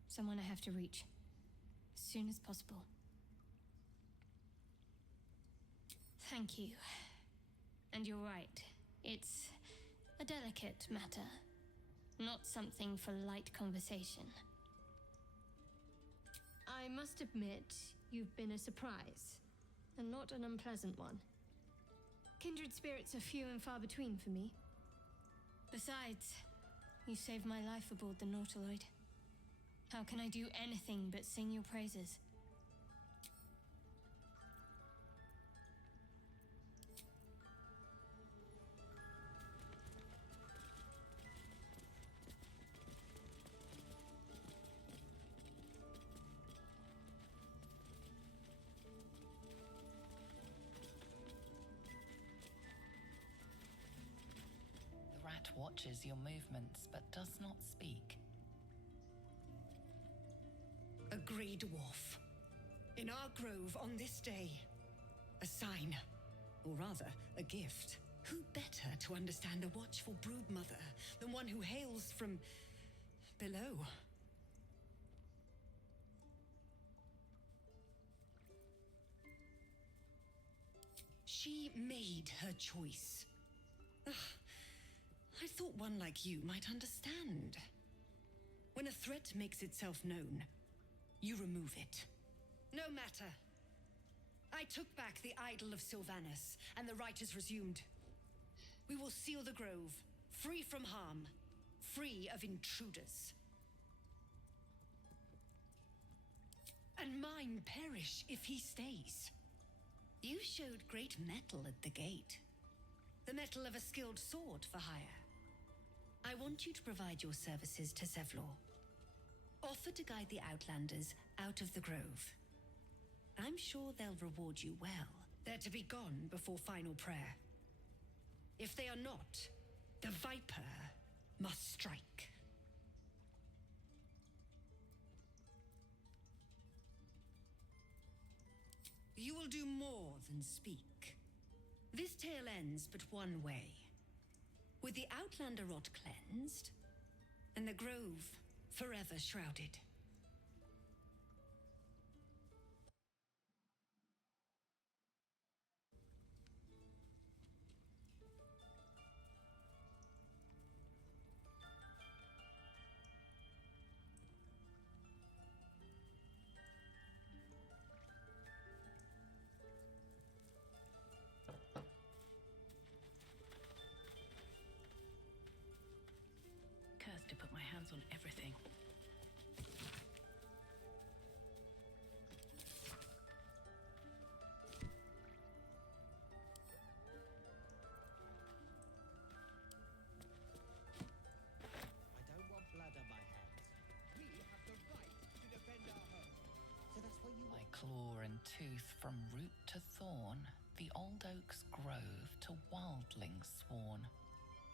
Someone I have to reach. As soon as possible. Thank you. And you're right. It's a delicate matter. Not something for light conversation. I must admit, you've been a surprise. And not an unpleasant one. Kindred spirits are few and far between for me. Besides, you saved my life aboard the Nautiloid. How can I do anything but sing your praises? watches your movements but does not speak. A grey dwarf. In our grove on this day. A sign. Or rather, a gift. Who better to understand a watchful broodmother than one who hails from below? She made her choice. Ugh, I thought one like you might understand. When a threat makes itself known, you remove it. No matter. I took back the idol of Sylvanus, and the rite is resumed. We will seal the grove, free from harm, free of intruders. And mine perish if he stays. You showed great mettle at the gate. The mettle of a skilled sword for hire. I want you to provide your services to Zevlor. Offer to guide the Outlanders out of the grove. I'm sure they'll reward you well. They're to be gone before final prayer. If they are not, the Viper must strike. You will do more than speak. This tale ends but one way. With the Outlander rot cleansed, and the grove forever shrouded. Cursed to put my hands on everything. I don't want blood on my hands. We have the right to defend our home. So that's what you Like claw and tooth from root to thorn, the old oak's grove to wildlings sworn.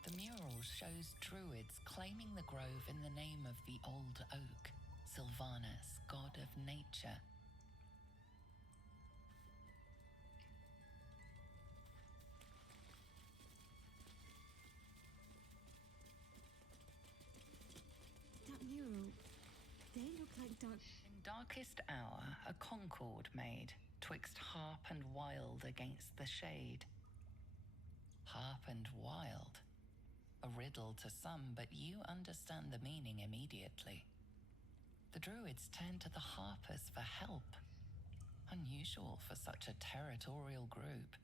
The mural shows druids claiming the grove in the name of the old oak, Sylvanus, god of nature. That mural, they look like dark. In darkest hour, a concord made, twixt harp and wild against the shade. Harp and wild. A riddle to some, but you understand the meaning immediately. The druids turn to the harpers for help. Unusual for such a territorial group.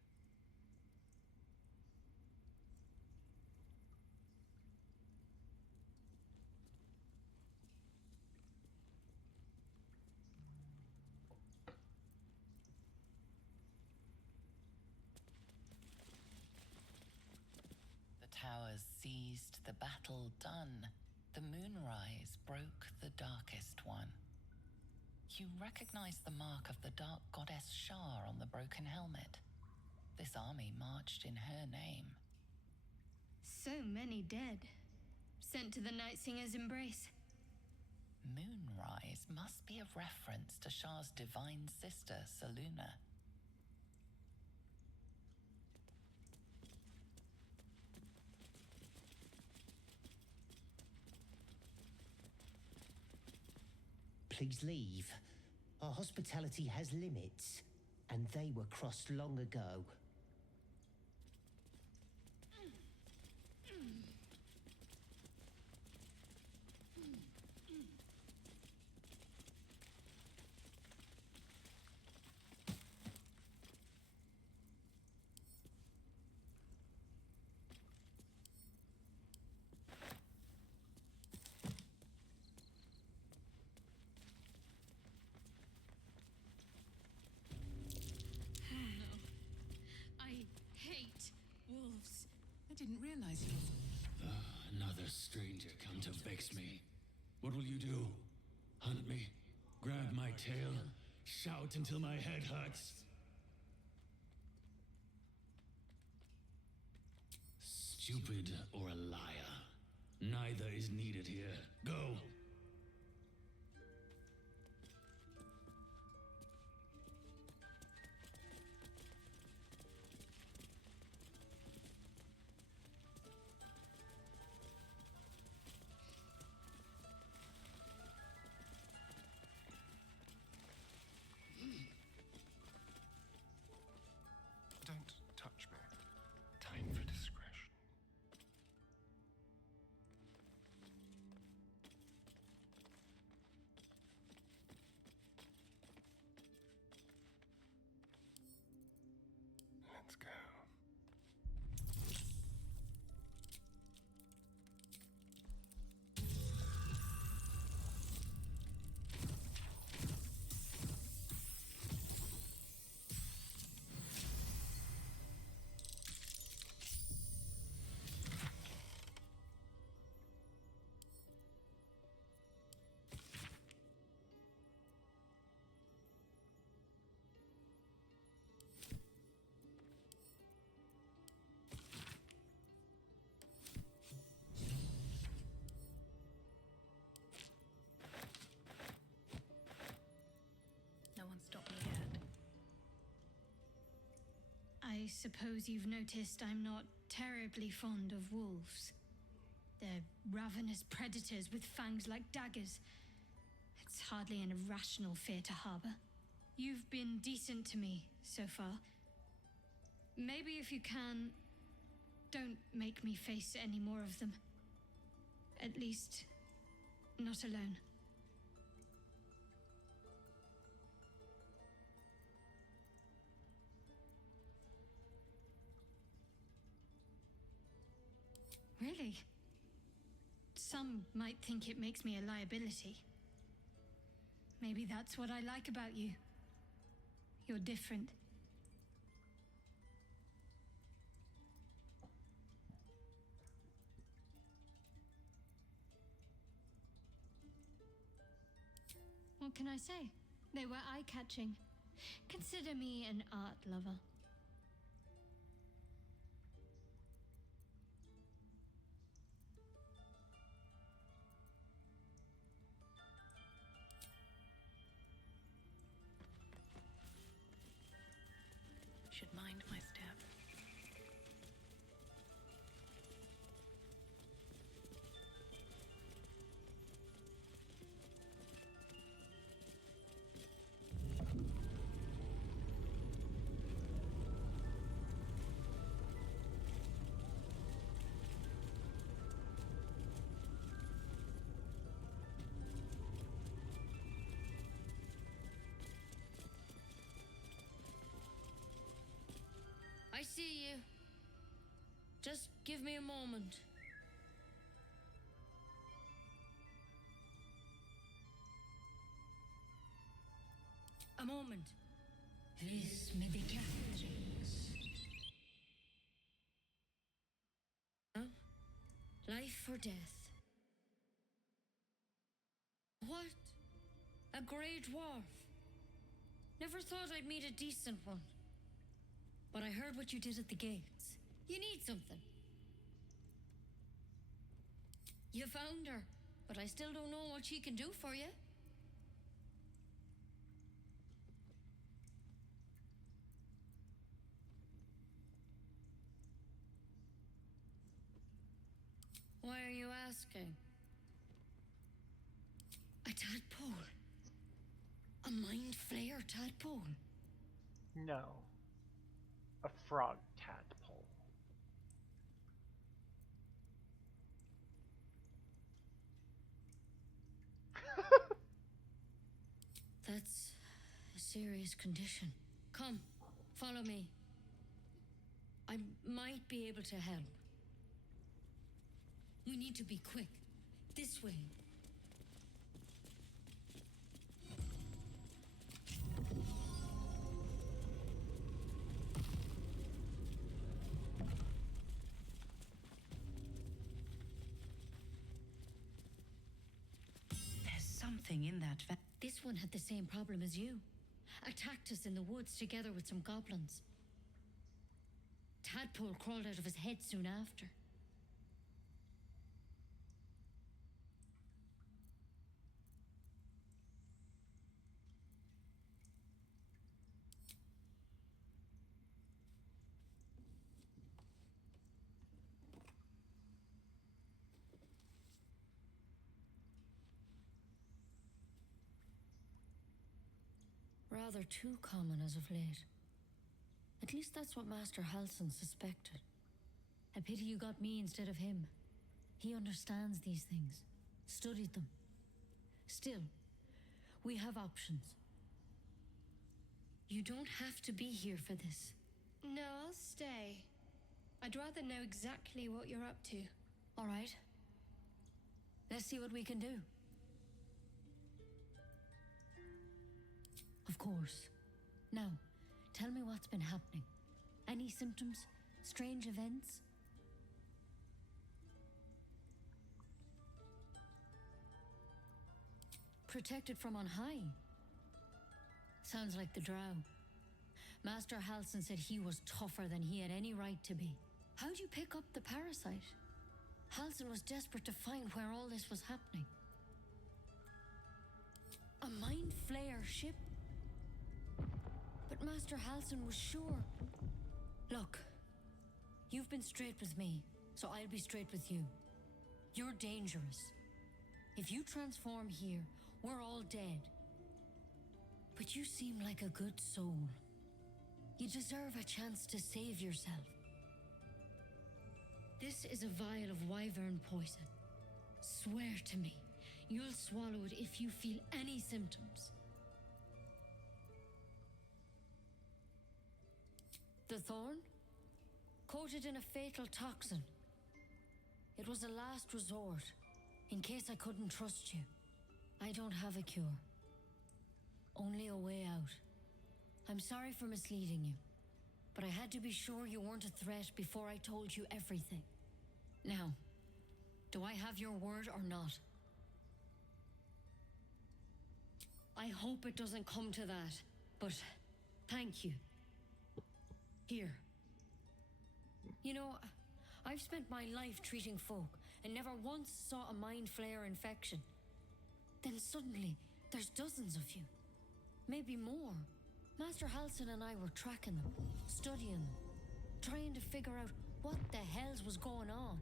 Towers seized, the battle done. The moonrise broke the darkest one. You recognize the mark of the dark goddess Shar on the broken helmet. This army marched in her name. So many dead. Sent to the Night Singer's embrace. Moonrise must be a reference to Shar's divine sister, Seluna. Please leave. Our hospitality has limits, and they were crossed long ago. Didn't realize you. Another stranger come to vex me. What will you do? Hunt me? Grab my tail? Shout until my head hurts? stupid or a liar. Neither is needed here. Go. Don't touch me. Time for discretion. Let's go. No one stopped me yet. I suppose you've noticed I'm not terribly fond of wolves. They're ravenous predators with fangs like daggers. It's hardly an irrational fear to harbor. You've been decent to me so far. Maybe if you can, don't make me face any more of them. At least, not alone. Really? Some might think it makes me a liability. Maybe that's what I like about you. You're different. What can I say? They were eye-catching. Consider me an art lover. Should mind my step. I see you. Just give me a moment. A moment. This may be captains. Huh? Life or death? What? A grey dwarf? Never thought I'd meet a decent one. But I heard what you did at the gates. You need something. You found her, but I still don't know what she can do for you. Why are you asking? A tadpole? A mind flayer tadpole? No. A frog tadpole. That's a serious condition. Come, follow me. I might be able to help. We need to be quick. This way. There's something in that This one had the same problem as you. Attacked us in the woods together with some goblins. Tadpole crawled out of his head soon after. rather too common as of late. At least that's what Master Halsin suspected. A pity you got me instead of him. He understands these things, studied them. Still, we have options. You don't have to be here for this. No, I'll stay. I'd rather know exactly what you're up to. All right. Let's see what we can do. Of course. Now, tell me what's been happening. Any symptoms? Strange events? Protected from on high? Sounds like the drow. Master Halsin said he was tougher than he had any right to be. How'd you pick up the parasite? Halsin was desperate to find where all this was happening. A mind flayer ship? But Master Halsin was sure. Look, you've been straight with me, so I'll be straight with you. You're dangerous. If you transform here, we're all dead. But you seem like a good soul. You deserve a chance to save yourself. This is a vial of wyvern poison. Swear to me, you'll swallow it if you feel any symptoms. The thorn? Coated in a fatal toxin. It was a last resort, in case I couldn't trust you. I don't have a cure. Only a way out. I'm sorry for misleading you, but I had to be sure you weren't a threat before I told you everything. Now, do I have your word or not? I hope it doesn't come to that, but thank you. Here. You know, I've spent my life treating folk and never once saw a mind flayer infection. Then suddenly, there's dozens of you. Maybe more. Master Halsin and I were tracking them, studying them, trying to figure out what the hells was going on.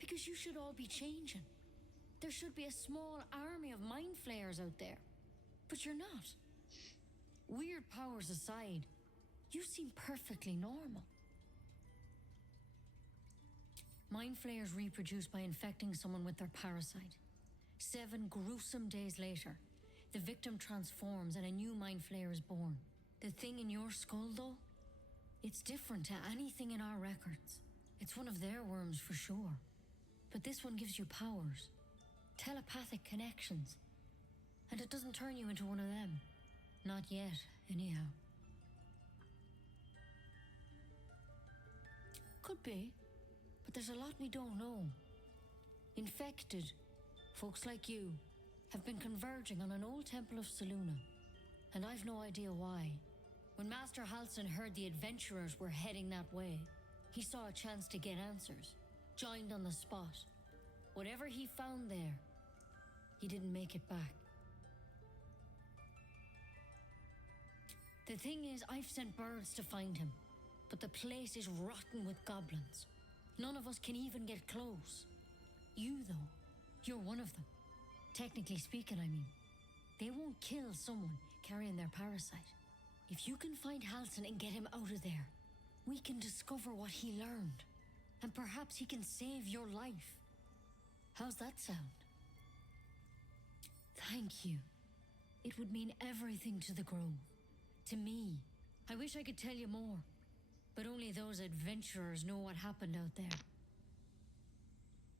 Because you should all be changing. There should be a small army of mind flayers out there. But you're not. Weird powers aside, you seem perfectly normal. Mind flayers reproduce by infecting someone with their parasite. 7 gruesome days later, the victim transforms and a new mind flayer is born. The thing in your skull, though, it's different to anything in our records. It's one of their worms for sure. But this one gives you powers, telepathic connections. And it doesn't turn you into one of them. Not yet, anyhow. Could be, but there's a lot we don't know. Infected, folks like you, have been converging on an old temple of Selûne, and I've no idea why. When Master Halsin heard the adventurers were heading that way, he saw a chance to get answers, joined on the spot. Whatever he found there, he didn't make it back. The thing is, I've sent birds to find him, but the place is rotten with goblins. None of us can even get close. You, though, you're one of them. Technically speaking, I mean. They won't kill someone carrying their parasite. If you can find Halsin and get him out of there, we can discover what he learned. And perhaps he can save your life. How's that sound? Thank you. It would mean everything to the Grove. To me. I wish I could tell you more. But only those adventurers know what happened out there.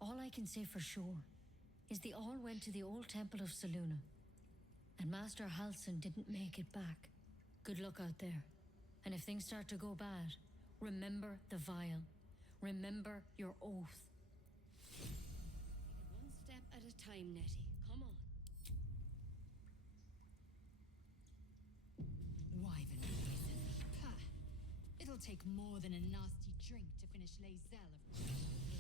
All I can say for sure is they all went to the old temple of Selûne. And Master Halsin didn't make it back. Good luck out there. And if things start to go bad, remember the vial. Remember your oath. One step at a time, Nettie. Come on. Wyvern poison. Pah. It'll take more than a nasty drink to finish Lae'zel of